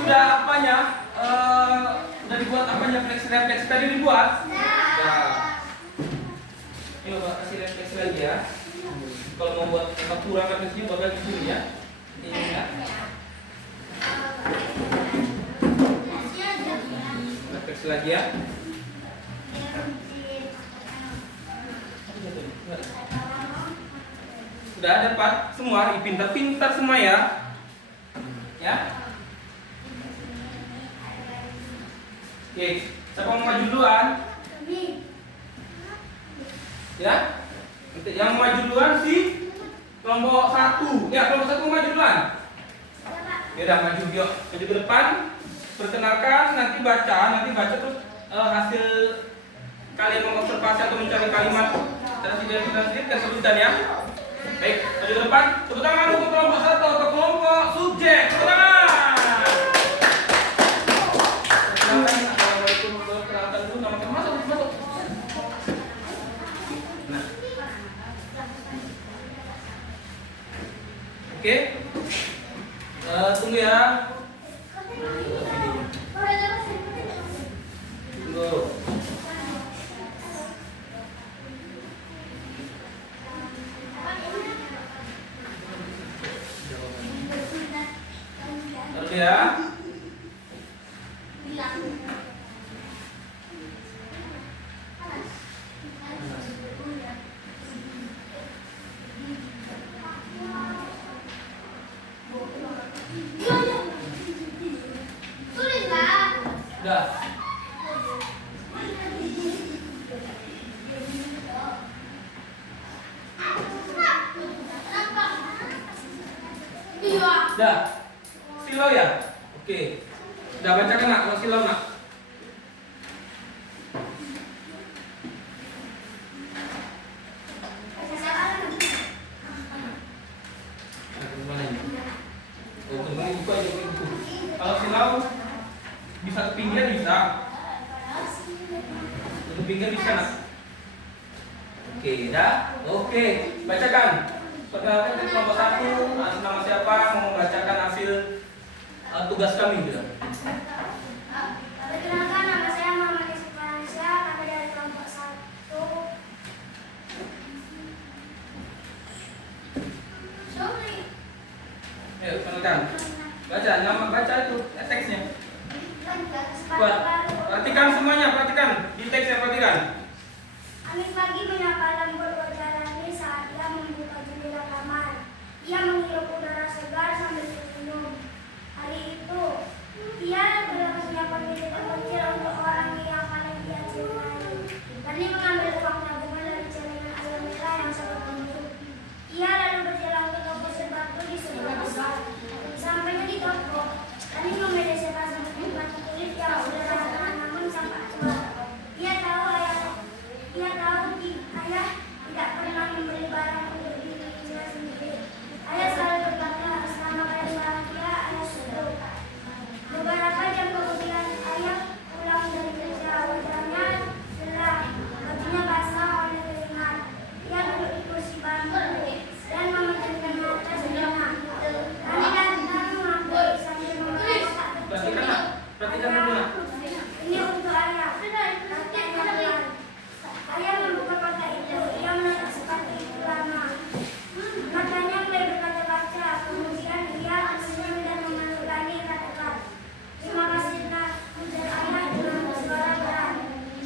Sudah apanya? Sudah dibuat apanya? Refleksi tadi dibuat? Nah. Ini Bapak kasih refleksi lagi ya. Kalau mau buat kurang refleksinya Bapak di sini ya. Ini ya. Refleksi lagi ya. Sudah dapat semua, pintar-pintar semua ya. Ya. Oke, siapa mau maju duluan? Ya. Yang mau maju duluan sih kelompok 1. Ya, kelompok 1 mau maju duluan. Ya udah maju yuk. Maju ke depan. Perkenalkan, nanti baca terus hasil kalian mengobservasi atau mencari kalimat transliterasi dan sebutan ya. Baik, maju ke depan. Tepuk tangan untuk kelompok 1 atau kelompok subjek. Tepuk tangan. Assalamualaikum warahmatullahi wabarakatuh. Masuk. Nah. Oke. Tunggu ya. Tunggu. Taruh ya. Udah. Udah. Silau ya? Oke. Udah bacakan nak, kalau silau nak. Kalau silau bisa ke pinggir bisa. Ke pinggir bisa nak. Oke, dah. Oke, bacakan. Perkenalkan ke kelompok 1, nama siapa, mau membacakan hasil tugas kami gitu. Perkenalkan, nama saya Muhammad Ismail, kami dari kelompok 1. Ayo, perkenalkan. Baca, nama baca itu teksnya. Perhatikan semuanya, perhatikan di teksnya, perhatikan. Amin pagi menyapa lembut wajahnya saat ia membuka jendela kamar. Ia menghirup udara segar sambil tersenyum. Hari itu, ia bersiap memilih kecil untuk orang yang paling ia cintai. Tani mengambil uang tabungan dari celengan ayam merah yang sangat lucu. Ia lalu berjalan ke toko sepatu di sebelah besar. Sampainya di toko, Tani memilih sepatu sepatu kulit yang sudah rata namun sangat tua. Ia tahu ayah tidak pernah membeli barang untuk dirinya sendiri. Ayah selalu berkata harus sama kayak barang dia, ayah suka. Beberapa jam kemudian ayah pulang dari kerja, wajahnya lelah, bajunya basah oleh keringat. Ia duduk di kursi bambu dan memejamkan mata sejenak. Tani datang mengambil sambil memakai kotak kecil. Perhatikan dulu nak. Ini untuk ayah. Katanya teman. Ayah membuka kotak itu. Ia menatap sepatu itu lama. Matanya mulai berkaca-kaca. Kemudian ia tersenyum dan menganggukani kata-kata. Terima kasih nak, ujar ayah dengan suara berat.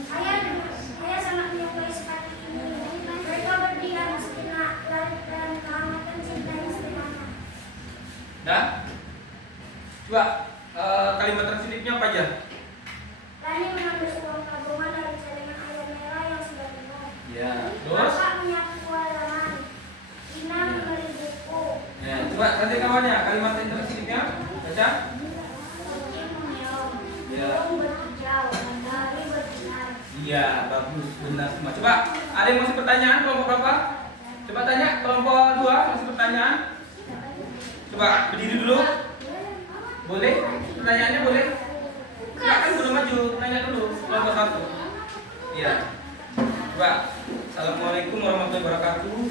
Ayah sangat menyukai sepatu ini. Mereka berdiam sejenak lalu dalam kehangatan cinta yang sederhana. Dah? Coba kalimat terselipnya apa aja? Tani mengambil uang tabungan dari celengan ayam merah yang sudah penuh. Ya, terus? Bapak menyapu halaman. Ina membeli buku. Ya, coba nanti kawannya kalimat terselipnya baca. Kucing mengeong. Ya. Burung berkicau. Matahari bersinar. Iya, bagus, benar semua. Coba ada yang masih pertanyaan kelompok berapa? Coba tanya kelompok 2 masih pertanyaan. Coba berdiri dulu. Boleh? Pertanyaannya boleh? Enggak, kan belum maju. Tanya dulu kelompok 1. Iya. Coba. Assalamualaikum warahmatullahi wabarakatuh.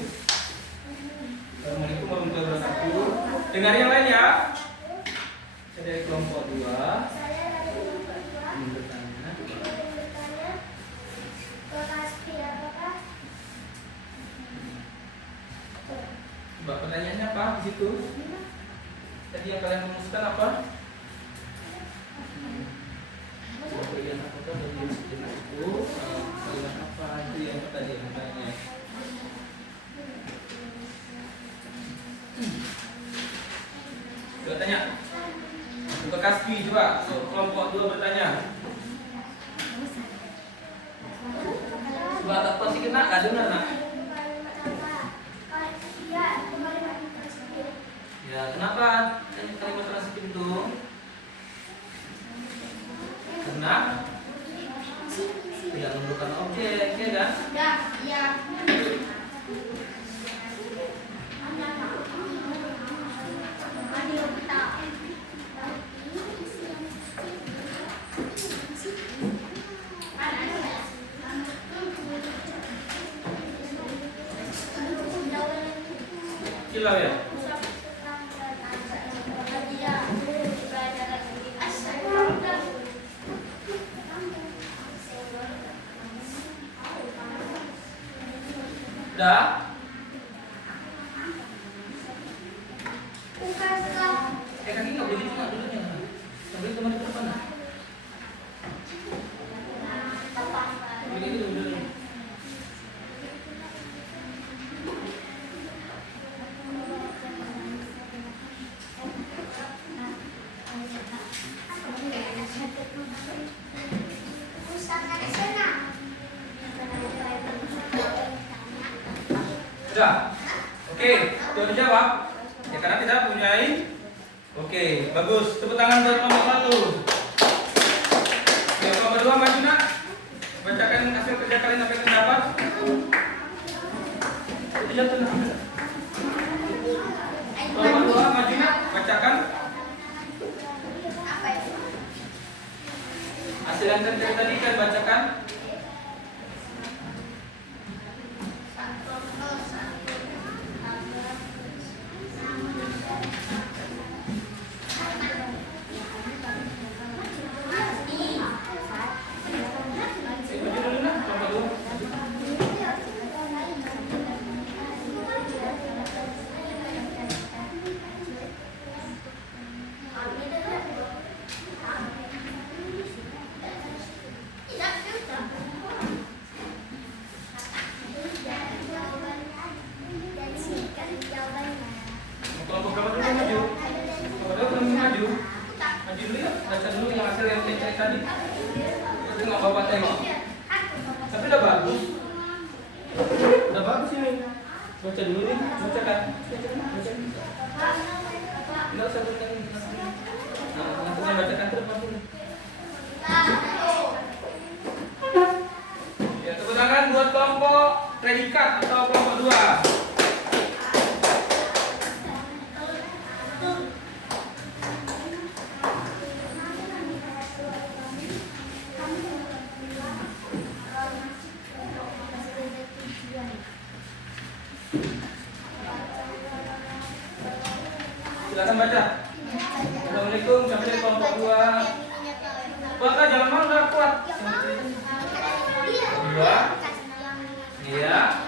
Assalamualaikum warahmatullahi wabarakatuh. Dengar yang lain ya. Saya dari kelompok 2. Saya dari kelompok 2. Ingin bertanya. Bertanya ke Kaspi apakah? Coba pertanyaannya apa di situ? Tadi yang kalian rumuskan apa? Bagian apa tuh bagian sejenak itu? Kalimat apa itu yang tadi yang tanya? Coba tanya. Coba Kaspi coba. Kelompok 2 bertanya. Coba tak pasti kena nggak dengar nak? Iya, kembali lagi ke Kaspi. Ya kenapa kalimat transkrip itu? Karena tidak memerlukan objek, ya kan? Ya, iya. Silau ya? Iya. Udah? Kaki nggak boleh gitu nggak dulunya. Nggak boleh teman ke depan. Boleh gitu dulu. Sudah? Oke, sudah dijawab? Ya karena kita punyai. Oke, bagus. Tepuk tangan buat kelompok 1. Oke, kelompok 2 maju nak. Bacakan hasil kerja kalian apa yang dapat. Tidak tenang. Kelompok 2 maju nak. Bacakan hasil yang kerja tadi kan bacakan. Tapi udah bagus. Udah bagus ini. Baca dulu nih, bacakan. Enggak usah baca ini. Nah, langsung bacakan ke depan dulu. Ya, tepuk tangan buat kelompok predikat atau kelompok 2. Silakan baca. Assalamualaikum, kami dari kelompok 2. Kuat aja, lama udah kuat. 2. Iya.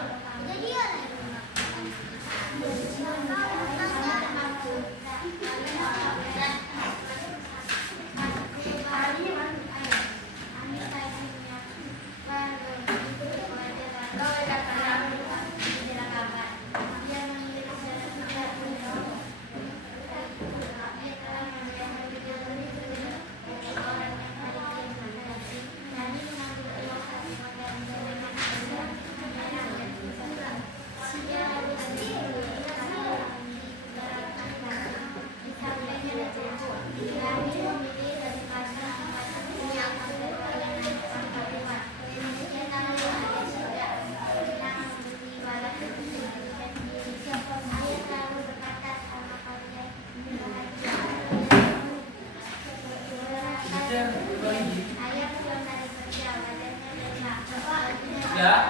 Ya,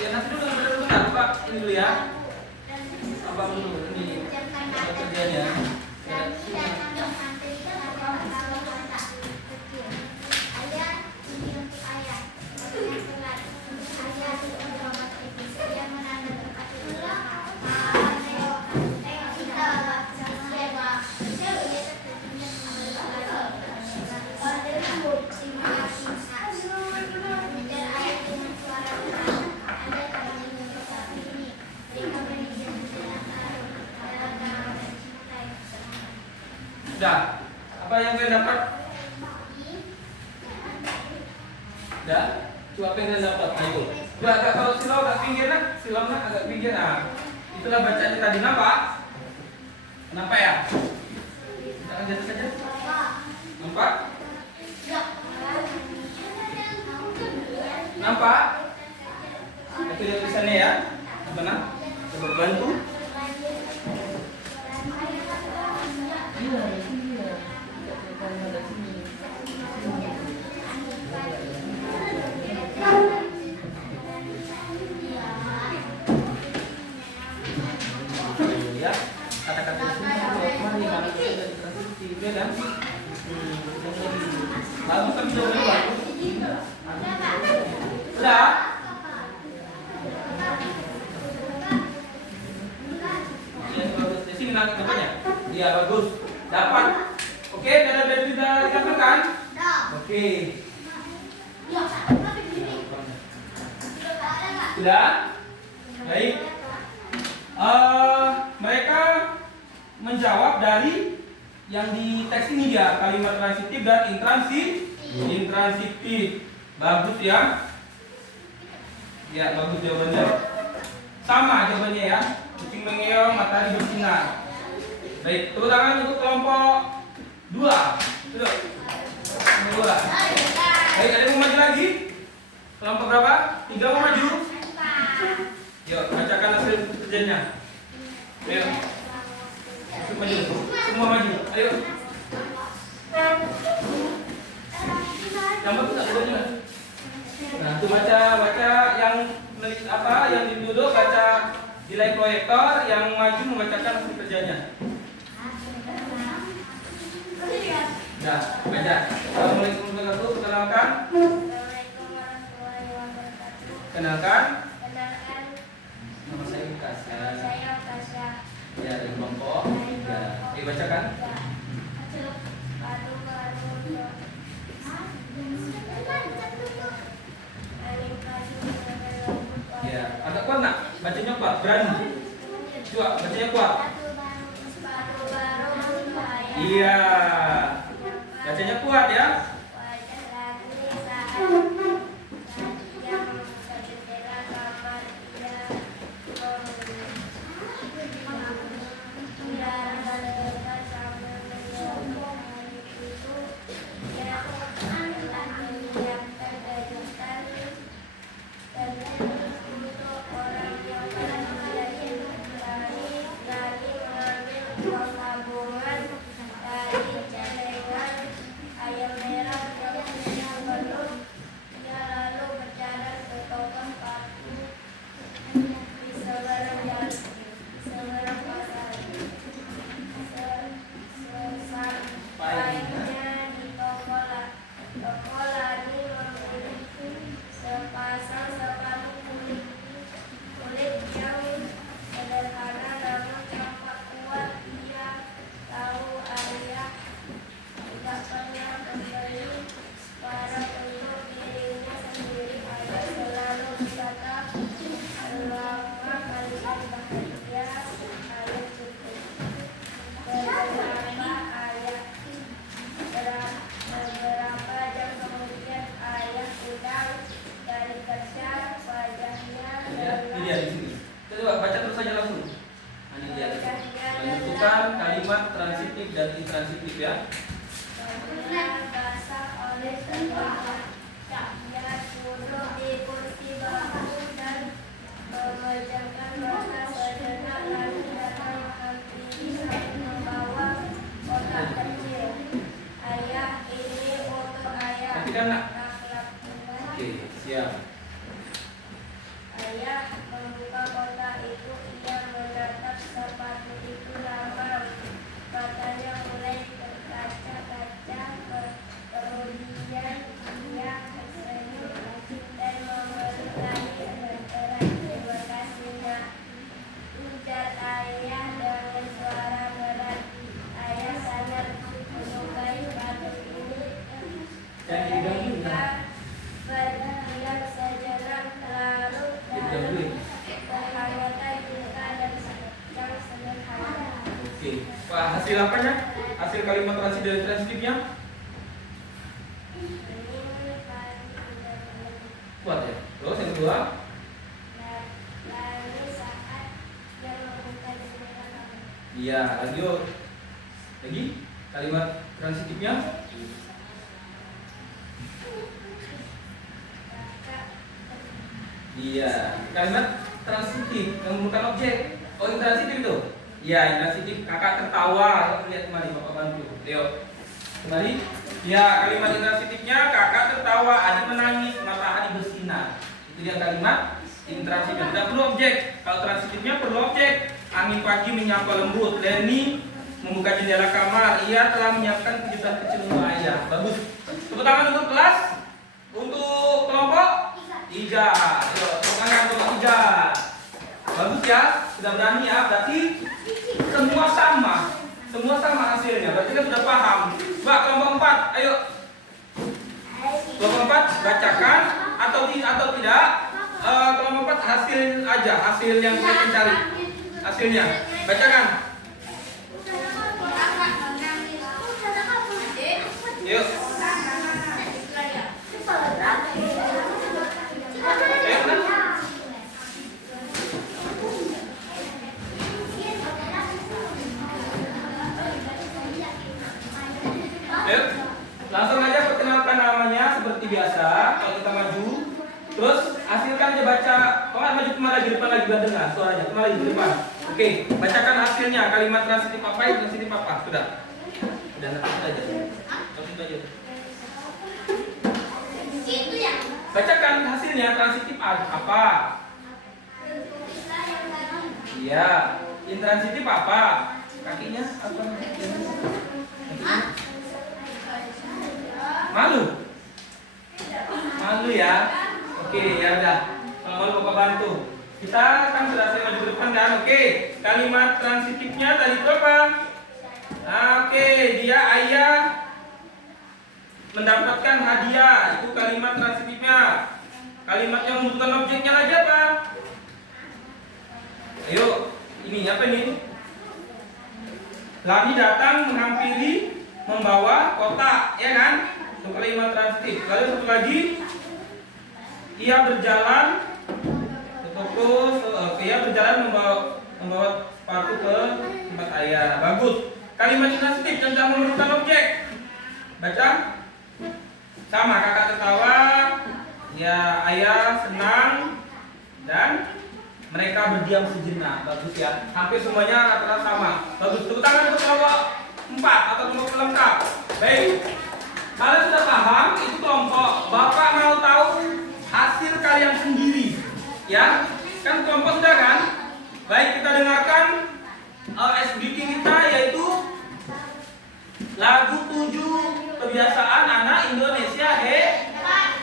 ya nanti dulu Pak, ini dulu ya. Apa dulu ini kerjanya? Sudah. Apa yang kalian dapat? Sudah. Coba apa yang kalian dapat? Ayo. Coba agak kalau silau agak pinggir nak, silau nak agak pinggir. Nah, itulah bacanya tadi. Nampak? Nampak ya? Jangan jatuh saja. Nampak? Nampak? Itu lihat tulisannya ya. Apa nak? Coba bantu. Ya, kata-kata mari mana kita translasi kan? Bagus kan jauh bagus. Sudah? Iya, bagus. Dapat. Oke, sudah dikatakan? Oke. Sudah? Baik. Mereka menjawab dari yang di teks ini dia, kalimat transitif dan intransitif. Bagus ya. Ya, bagus jawabannya. Sama jawabannya ya. Kucing mengeong, matahari bersinar. Baik, tepuk tangan untuk kelompok 2. Duduk. Kelompok 2. Baik, ada yang mau maju lagi? Kelompok berapa? 3 mau maju? Yuk, bacakan hasil kerjanya. Ayo. Maju. Semua maju. Ayo. Gambar tak ada. Nah, itu baca yang duduk baca di layar proyektor, yang maju membacakan hasil kerjanya. Nah, baca. Assalamualaikum warahmatullahi wabarakatuh. Kenalkan. Kenalkan. Nama saya Kasya. Ya, dari kelompok 3. Dibacakan. Ya, agak kuat nak? Bacanya kuat, berani. Coba bacanya kuat. Iya. Bacanya kuat ya. Kalimat transitif dan intransitif ya. Nantikan nak. Oke, siap. Ayah membuka kotak itu, ia menatap sepatu itu lama. Matanya mulai berkaca-kaca, kemudian ia tersenyum dan memeluk lagi erat-erat. Terima kasih nak, ujar ayah dengan suara berat. Ayah sangat menyukai sepatu ini. Mereka berdiam sejenak, lalu kehangatan cinta dan yang sederhana. Oke, wah, hasil apanya? Hasil kalimat transitif dan transitifnya? Kuat ya. Terus yang kedua? Lalu saat dia membuka jendela kamar. Iya, lanjut. Lagi kalimat transitifnya? Iya, kalimat transitif yang menggunakan objek. Oh, intransitif itu? Iya, intransitif. Kakak tertawa. Lihat kembali, Bapak bantu. Leo. Kembali. Ya, kalimat intransitifnya kakak tertawa, adik menangis, matahari bersinar. Itu dia kalimat intransitif. Tidak perlu objek. Kalau transitifnya perlu objek. Angin pagi menyapa lembut. Lenny membuka jendela kamar. Ia telah menyiapkan kejutan kecil untuk ayah. Bagus. Tepuk tangan untuk kelas. Untuk kelompok 3. Yuk, tepuk tangan untuk 3. Bagus ya. Sudah berani ya. Berarti semua sama. Semua sama hasilnya. Berarti kan sudah paham. Mbak, kelompok 4, ayo. Kelompok 4 bacakan atau tidak? Kelompok 4 hasil aja, hasil yang kita cari. Hasilnya. Bacakan. Yuk. Ayo, langsung aja perkenalkan namanya seperti biasa. Kalau kita maju, terus hasilkan aja baca. Kalau nggak maju kemana lagi depan lagi biar dengar suaranya. Kemana lagi depan. Oke, bacakan hasilnya. Kalimat transitif apa? Transitif apa? Sudah. Sudah nanti aja. Nanti aja. Bacakan hasilnya transitif apa? Iya. Intransitif apa? Kakinya apa? Malu? Malu ya? Oke, ya udah. Kalau malu Bapak bantu. Kita kan sudah saya maju depan kan? Oke. Kalimat transitifnya tadi itu apa? Nah, oke, dia ayah mendapatkan hadiah. Itu kalimat transitifnya. Kalimat yang membutuhkan objeknya lagi apa? Ayo, ini apa ini? Lani datang menghampiri membawa kotak, ya kan? Itu kalimat transitif. Lalu satu lagi, ia berjalan ke toko, ia berjalan membawa sepatu ke tempat ayah. Bagus. Kalimat transitif tentang memerlukan objek. Baca. Sama, kakak tertawa, ya ayah senang, dan mereka berdiam sejenak. Bagus ya. Hampir semuanya rata-rata sama. Bagus. Tepuk tangan untuk kelompok 4 atau kelompok pelengkap. Baik. Kalian sudah paham itu kelompok. Bapak mau tahu hasil kalian sendiri. Ya. Kan kelompok sudah kan? Baik, kita dengarkan SBK kita yaitu lagu 7 kebiasaan anak Indonesia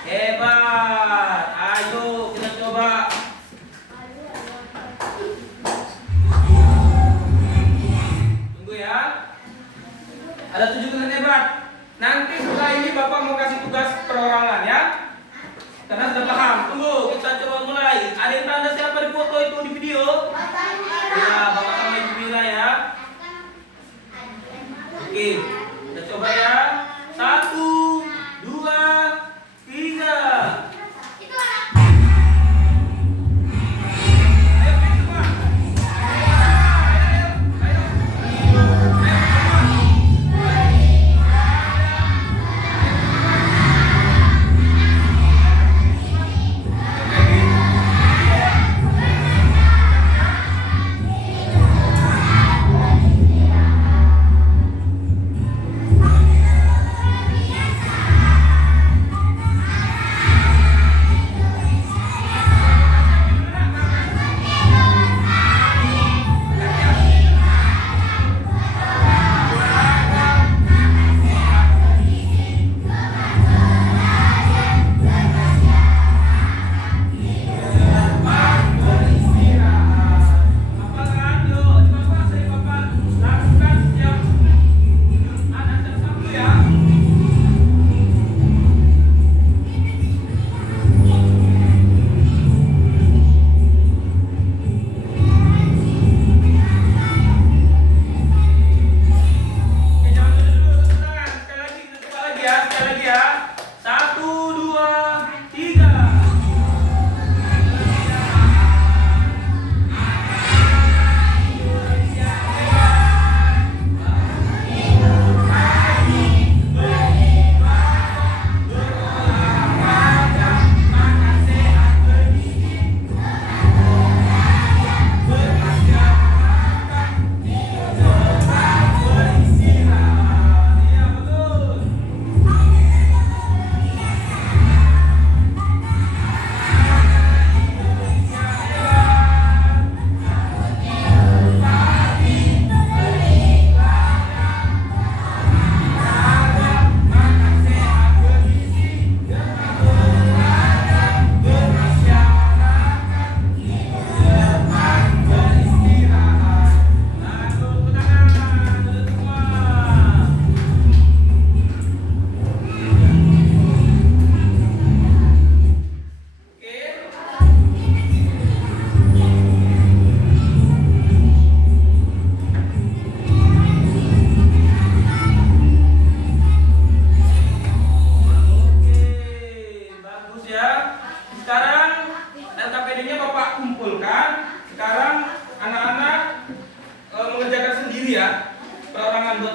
hebat. Ayo kita coba. Ada 7 kebiasaan hebat. Nanti setelah ini Bapak mau kasih tugas perorangan ya. Karena sudah paham. Tunggu, kita coba mulai. Ada yang tanda siapa di foto itu di video? Ya, Bapak sama Ibu Mira ya. Oke, kita coba ya. 1, 2, 3.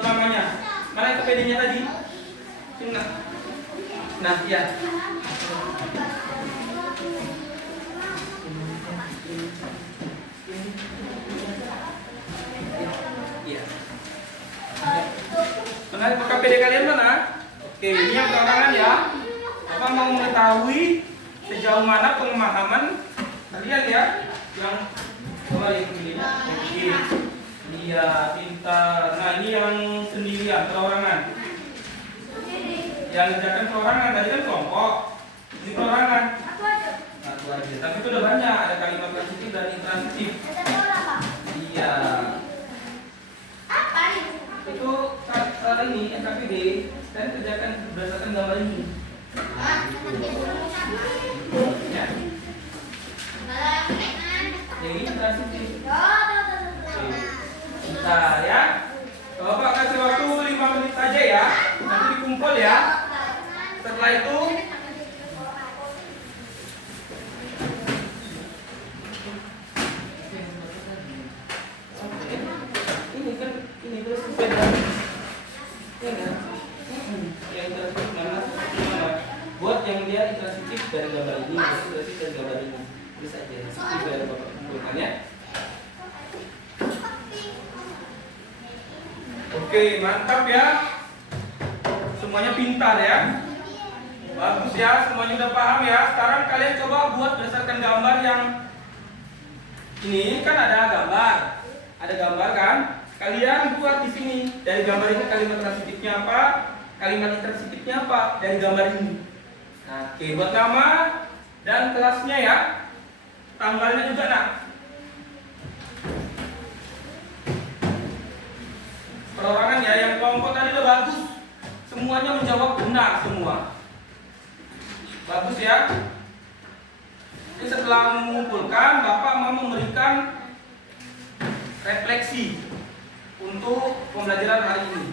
buat namanya. Mana itu PD-nya tadi? Sini nak. Nah, ya. Iya. Mana itu KPD kalian mana? Oke, ini yang perorangan ya. Bapak mau mengetahui sejauh mana pemahaman kalian ya yang kemarin pilihnya. Oke. Iya, pintar. Nah, ini yang sendirian perorangan. Yang kerjakan perorangan tadi kan kelompok. Ini perorangan. Aku aja. Satu aja. Tapi itu udah banyak. Ada kalimat transitif dan intransitif. Ada berapa? Iya. Apa nih? Itu ini NKPD. Dan kerjakan berdasarkan gambar ini. Ya. Yang ini transitif. Nah ya, Bapak kasih waktu 5 menit saja ya. Nanti dikumpul ya. Setelah itu ini terus sepeda. Ya kan? Yang transitif mana? Buat yang dia transitif dari gambar ini, transitif dari gambar ini. Bisa aja. Itu biar Bapak kumpulkan ya. Oke, mantap ya. Semuanya pintar ya. Bagus ya, semuanya udah paham ya. Sekarang kalian coba buat berdasarkan gambar yang ini kan ada gambar. Ada gambar kan? Kalian buat di sini. Dari gambar ini kalimat transitifnya apa? Kalimat intransitifnya apa? Dari gambar ini. Nah, oke, buat nama dan kelasnya ya. Tanggalnya juga nak. Perorangan ya, yang kelompok tadi udah bagus. Semuanya menjawab benar semua. Bagus ya. Jadi setelah mengumpulkan, Bapak mau memberikan refleksi untuk pembelajaran hari ini.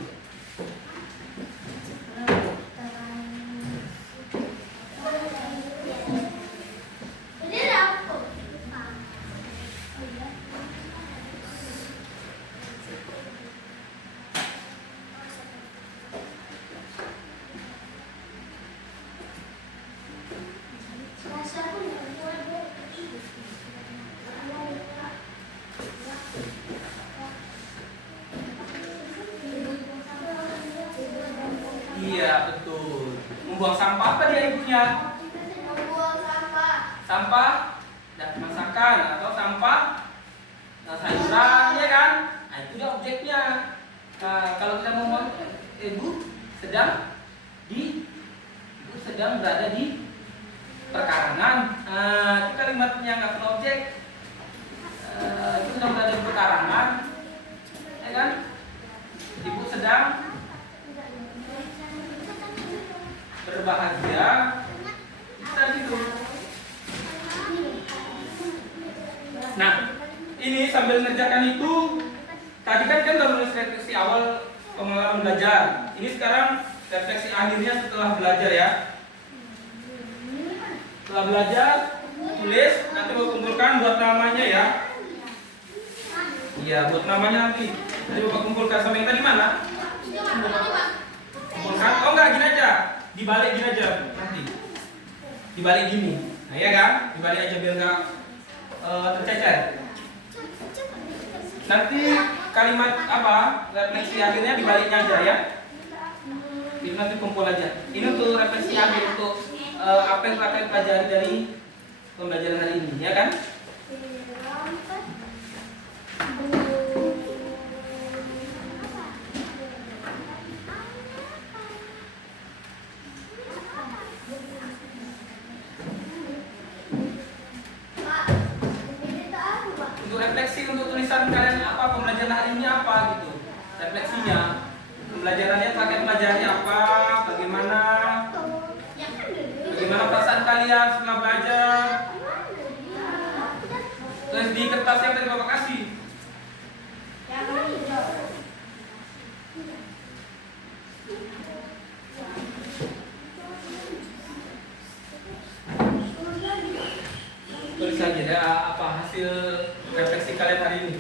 Iya betul. Membuang sampah apa dia ibunya? Membuang sampah. Sampah dan masakan atau sampah sayuran ya kan? Nah itu dia objeknya. Nah, kalau kita mau ibu sedang berada di perkarangan. Itu kalimatnya nggak perlu objek. Itu sedang berada di perkarangan, ya kan? Ibu sedang berbahagia. Kita gitu. Nah, ini sambil mengerjakan itu, tadi kan udah menulis refleksi awal pengalaman belajar. Ini sekarang refleksi akhirnya setelah belajar ya. Setelah belajar, tulis, nanti mau kumpulkan buat namanya ya. Iya, buat namanya nanti. Nanti Bapak kumpulkan sama yang tadi mana? Kumpulkan. Oh enggak, gini aja. Dibalik gini aja nanti. Dibalik gini. Nah ya kan? Dibalik aja biar enggak tercecer. Nanti kalimat apa? Refleksi akhirnya dibaliknya aja ya. Ini nanti kumpul aja. Ini untuk refleksi akhir untuk apa yang telah kalian pelajari dari pembelajaran hari ini, ya kan? Untuk refleksi untuk tulisan kalian apa pembelajaran hari ini apa gitu. Refleksinya. Pembelajarannya telah kalian pelajari apa, bagaimana perasaan kalian setelah belajar. Terus di kertas yang tadi Bapak kasih. Tulis aja ya apa hasil refleksi kalian hari ini.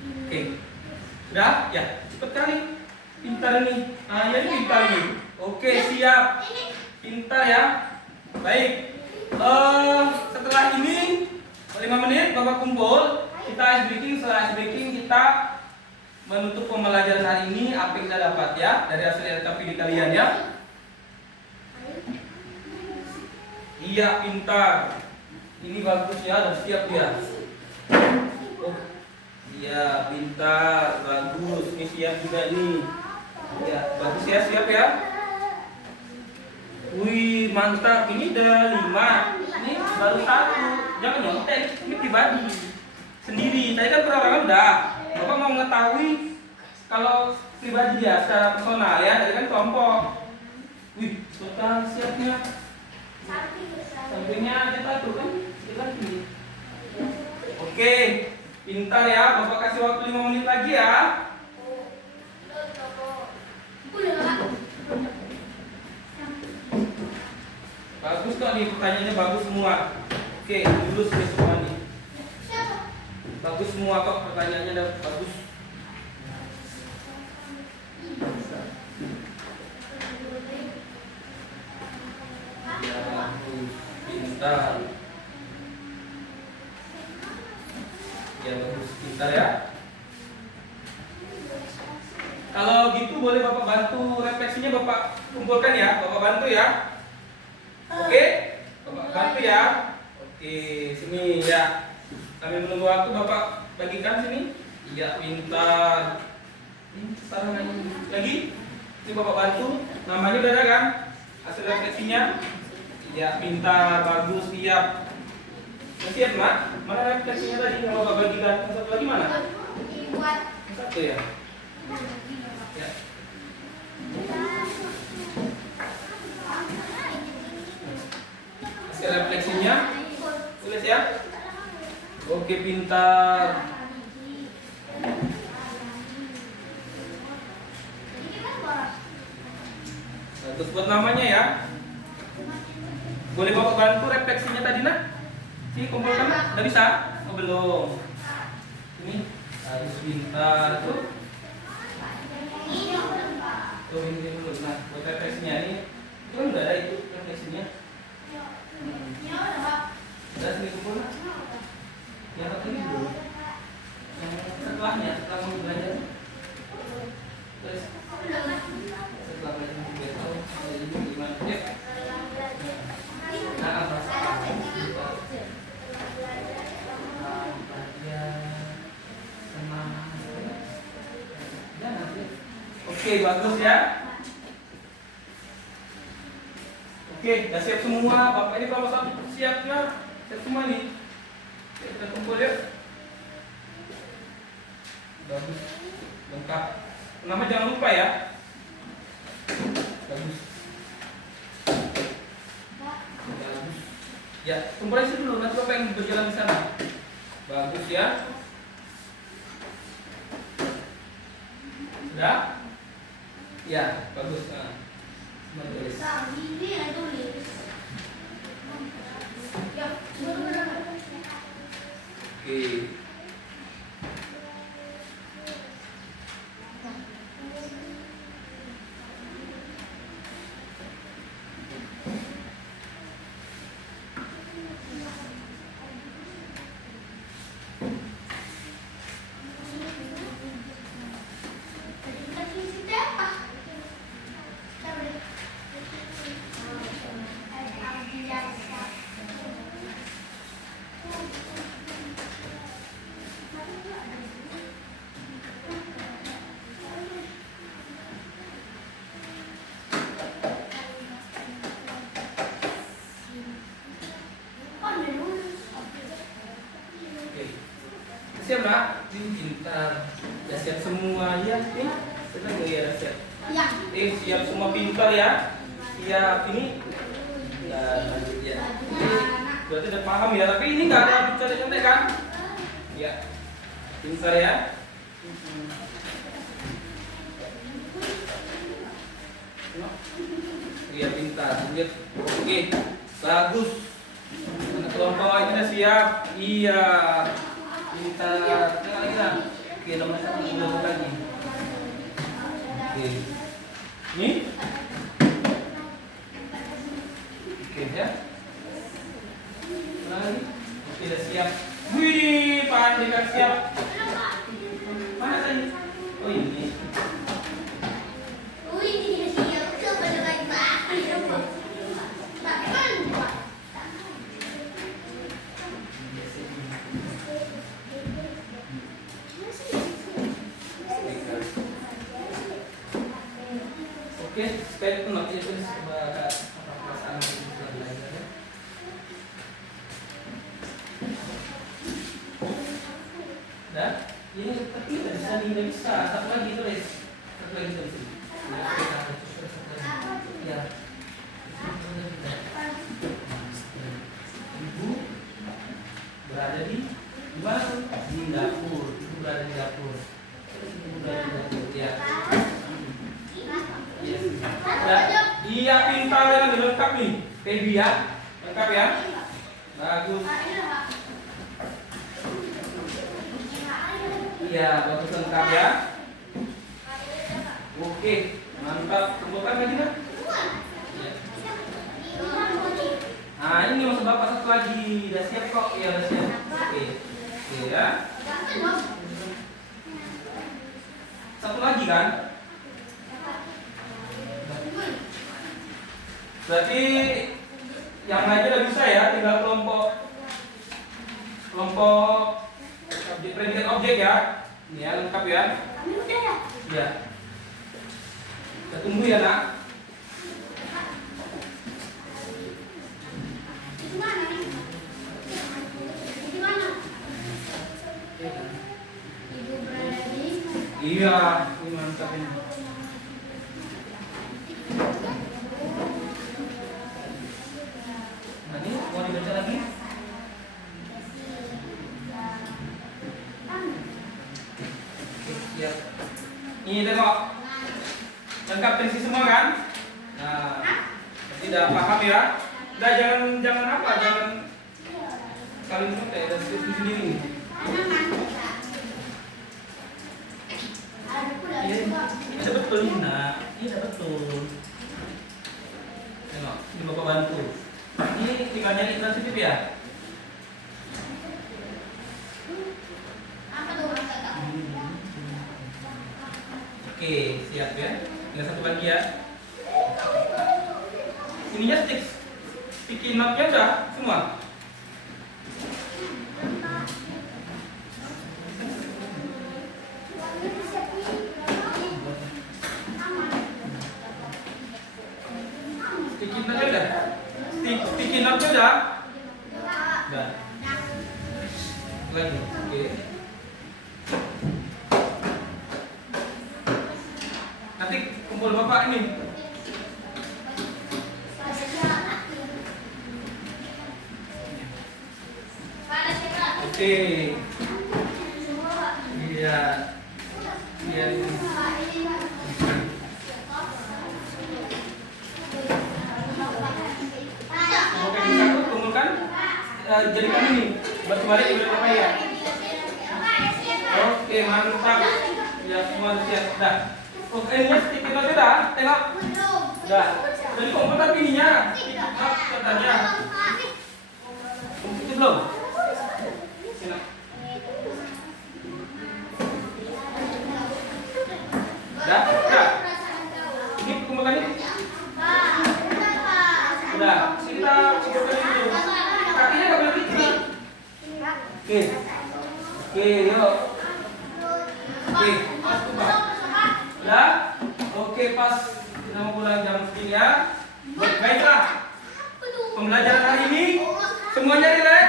Oke. Sudah? Ya, cepat kali. Pintar ini. Ah, ya ini pintar ini. Oke, siap. Pintar ya. Baik. Setelah ini 5 menit Bapak kumpul, kita ice breaking. Setelah ice breaking kita menutup pembelajaran hari ini. Apa yang kita dapat ya dari hasil LKPD kalian ya. Iya, pintar. Ini bagus ya, dan siap ya. Oh, iya, pintar, bagus. Ini siap juga nih. Ya, bagus ya, siap ya. Wih, mantap. Ini udah 5. Ini baru 1. Jangan nyontek, ini pribadi sendiri. Tadi kan perorangan udah. Bapak mau mengetahui kalau pribadi dia secara personal ya. Tadi kan kelompok. Wih, total siapnya. Sampingnya aja satu kan? Kita sini. Oke, pintar ya. Bapak kasih waktu 5 menit lagi ya. Bagus kok nih, pertanyaannya bagus semua. Oke, lulus nih semua nih. Bagus semua kok, pertanyaannya udah bagus. Ya, bagus. Pintar. Ya, bagus. Pintar ya. Kalau gitu boleh Bapak bantu refleksinya, Bapak kumpulkan ya. Bapak bantu ya. Oke, Bapak bantu ya. Oke, sini ya. Kami menunggu waktu, Bapak bagikan sini. Iya, pintar. Ini sekarang lagi. Ini Bapak bantu. Namanya udah ada kan? Hasil refleksinya. Iya, pintar, bagus, siap. Siap, Mak? Mana refleksinya tadi yang Bapak bagikan? Satu lagi mana? Satu ya. Ya. Hasil refleksinya tulis ya. Oke, pintar. Terus buat namanya ya. Boleh Bapak bantu refleksinya tadi nak? Sini kumpulkan. Udah bisa? Oh belum. Ini harus pintar tuh. Tuh ini dulu. Nah, buat refleksinya ini itu kan udah ada itu refleksinya. Udah sini kumpul. Yang ini dulu. Yang setelahnya, setelah mau belajar. Terus setelah belajar besok, ini gimana? Ya. Nah, apa? Oke, bagus ya. Oke, udah siap semua. Bapak ini kelompok 1 siap ya? Siap semua nih. Kita kumpul ya. Bagus, lengkap. Nama jangan lupa ya. Bagus. Bagus. Ya, kumpulin sih dulu. Nanti Bapak yang berjalan di sana. Bagus ya. Sudah? Ya, bagus. Nah, tulis. Oke. Siap nak? Pintar. Ya siap semua ya. Nih, senang gak ya siap? Ya. Siap semua pintar ya. Siap ini. Nah, lanjut ya. Berarti udah paham ya. Tapi ini nggak ada bicara santai kan? Ya. Pintar ya. Iya pintar. Lihat. Oke. Bagus. Anak kelompok ini udah siap. Iya. Pintar. Jangan lagi lah. Oke, nomor 1 ulang lagi. Oke. Ini. Oke ya. Ulang lagi. Oke, udah siap. Wih, Pak Andika siap. Mana tadi? Oh ini. Oke, step itu nanti itu sebuah perasaan yang belajar ya. Dah, ini tapi tidak bisa. Satu lagi tulis. Satu lagi tulis. Ya. Ibu berada di mana? Di dapur. Ibu berada di dapur. Ibu berada di dapur. Ya. Iya, pintar dan lengkap nih. Baby ya. Lengkap ya. Bagus. Iya, bagus lengkap ya. Oke, mantap. Tunggukan lagi nak. Nah, ini maksud Bapak satu lagi. Udah siap kok. Iya, udah siap. Oke. Oke ya. Satu lagi kan? Berarti yang lainnya udah bisa ya, tinggal kelompok objek predikat objek ya. Ini ya lengkap ya. Ya. Kita tunggu ya nak. Iya, ini mantap ini. Nah, ini mau dibaca lagi? Siap. Ini tengok. Lengkap tensi semua kan? Nah, berarti udah paham ya? Udah jangan apa? Jangan saling sotek dan sendiri. Ini betul nak. Ini betul. Tengok, ini Bapak bantu. Ini tinggal nyari transitif ya? Oke, siap ya. Tinggal satu lagi ya. Ininya sticky note-nya udah semua. Sticky note-nya udah. Sticky note-nya udah. Udah. Lagi. Oke. Nanti kumpul Bapak ini. Oke. Iya. Iya. Oke, satu kumpulkan. Jadikan ini batu balik di belakang ya. Oke, mantap. Ya semua siap. Dah. Oke, ini stiker aja dah. Tengok. Dah. Jadi komputer ininya. Katanya. Itu belum? Dah. Dah. Ini kumpulkan ini. Udah. Kita kumpulkan ini dulu. Kakinya enggak boleh kecil. Oke. Oke, yuk. Oke, pas tumbang. Udah? Oke, pas kita mau pulang jam segini ya. Baiklah. Pembelajaran hari ini semuanya relax.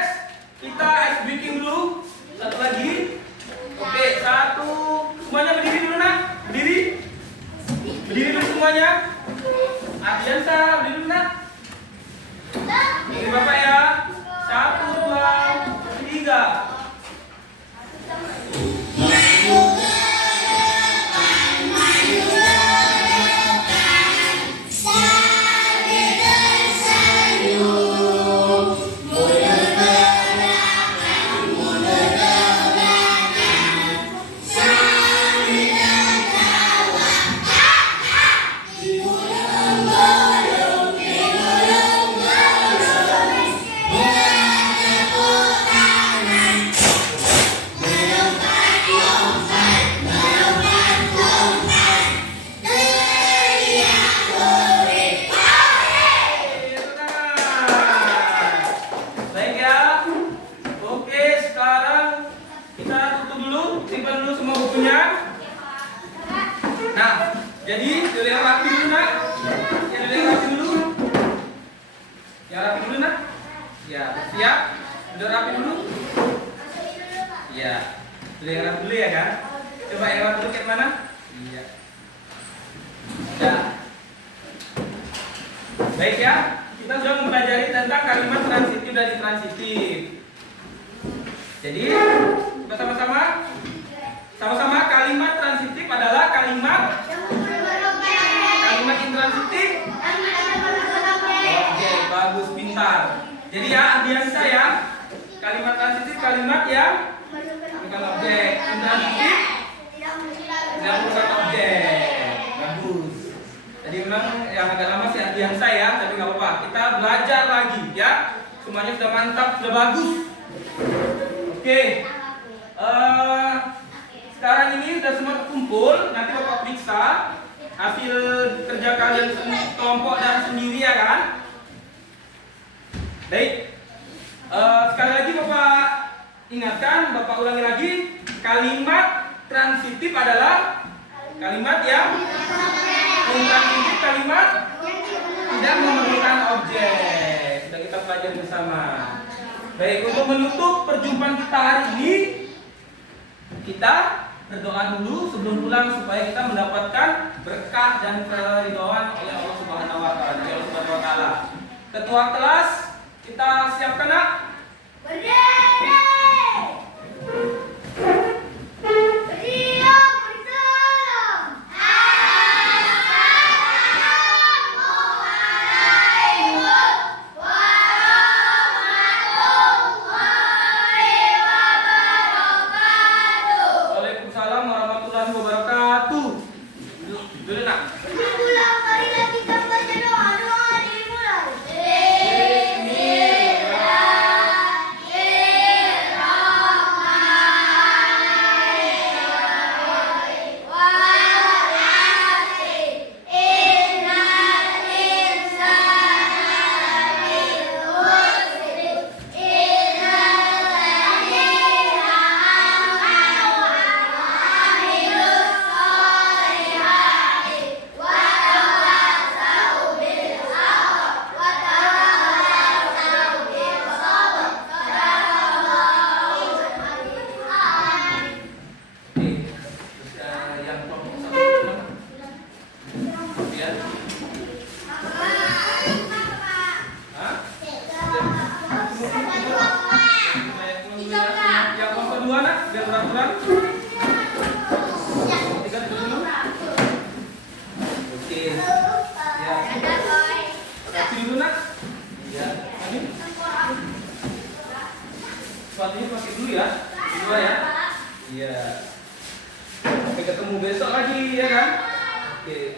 Kita ice breaking dulu. Satu lagi. Oke, satu. Semuanya berdiri dulu nak. Berdiri. Berdiri dulu semuanya. Adiansa, berdiri dulu nak. Berdiri Bapak ya. 1, 2, 3. Mundur ke belakang, Jadi dulu yang rapi dulu nak. Ya dulu yang rapi dulu. Yang rapi dulu nak. Ya siap. Udah rapi dulu. Ya. Dulu yang rapi dulu ya kan. Coba yang rapi dulu kayak mana? Iya. Ya. Baik ya. Kita sudah mempelajari tentang kalimat transitif dan intransitif. Jadi kita sama-sama kalimat transitif adalah kalimat intransitif. Oke, bagus, pintar. Jadi ya, biasa ya. Kalimat transitif kalimat yang bukan objek. Intransitif tidak bukan objek. Bagus. Jadi memang yang agak lama sih biasa ya, tapi nggak apa-apa. Kita belajar lagi ya. Semuanya sudah mantap, sudah bagus. Oke. Sekarang ini sudah semua terkumpul. Nanti Bapak periksa hasil kerja kalian kelompok dan sendiri ya kan. Baik. Sekali lagi Bapak ingatkan, Bapak ulangi lagi. Kalimat transitif adalah kalimat yang intransitif, kalimat tidak memerlukan objek. Sudah kita pelajari bersama. Baik, untuk menutup perjumpaan kita hari ini, kita berdoa dulu sebelum pulang supaya kita mendapatkan berkah dan keridhaan oleh Allah Subhanahu wa taala. Ketua kelas, kita siapkan nak? Berdiri! Sepatunya pakai dulu ya, dua ya. Iya. Sampai ketemu besok lagi ya kan? Oke.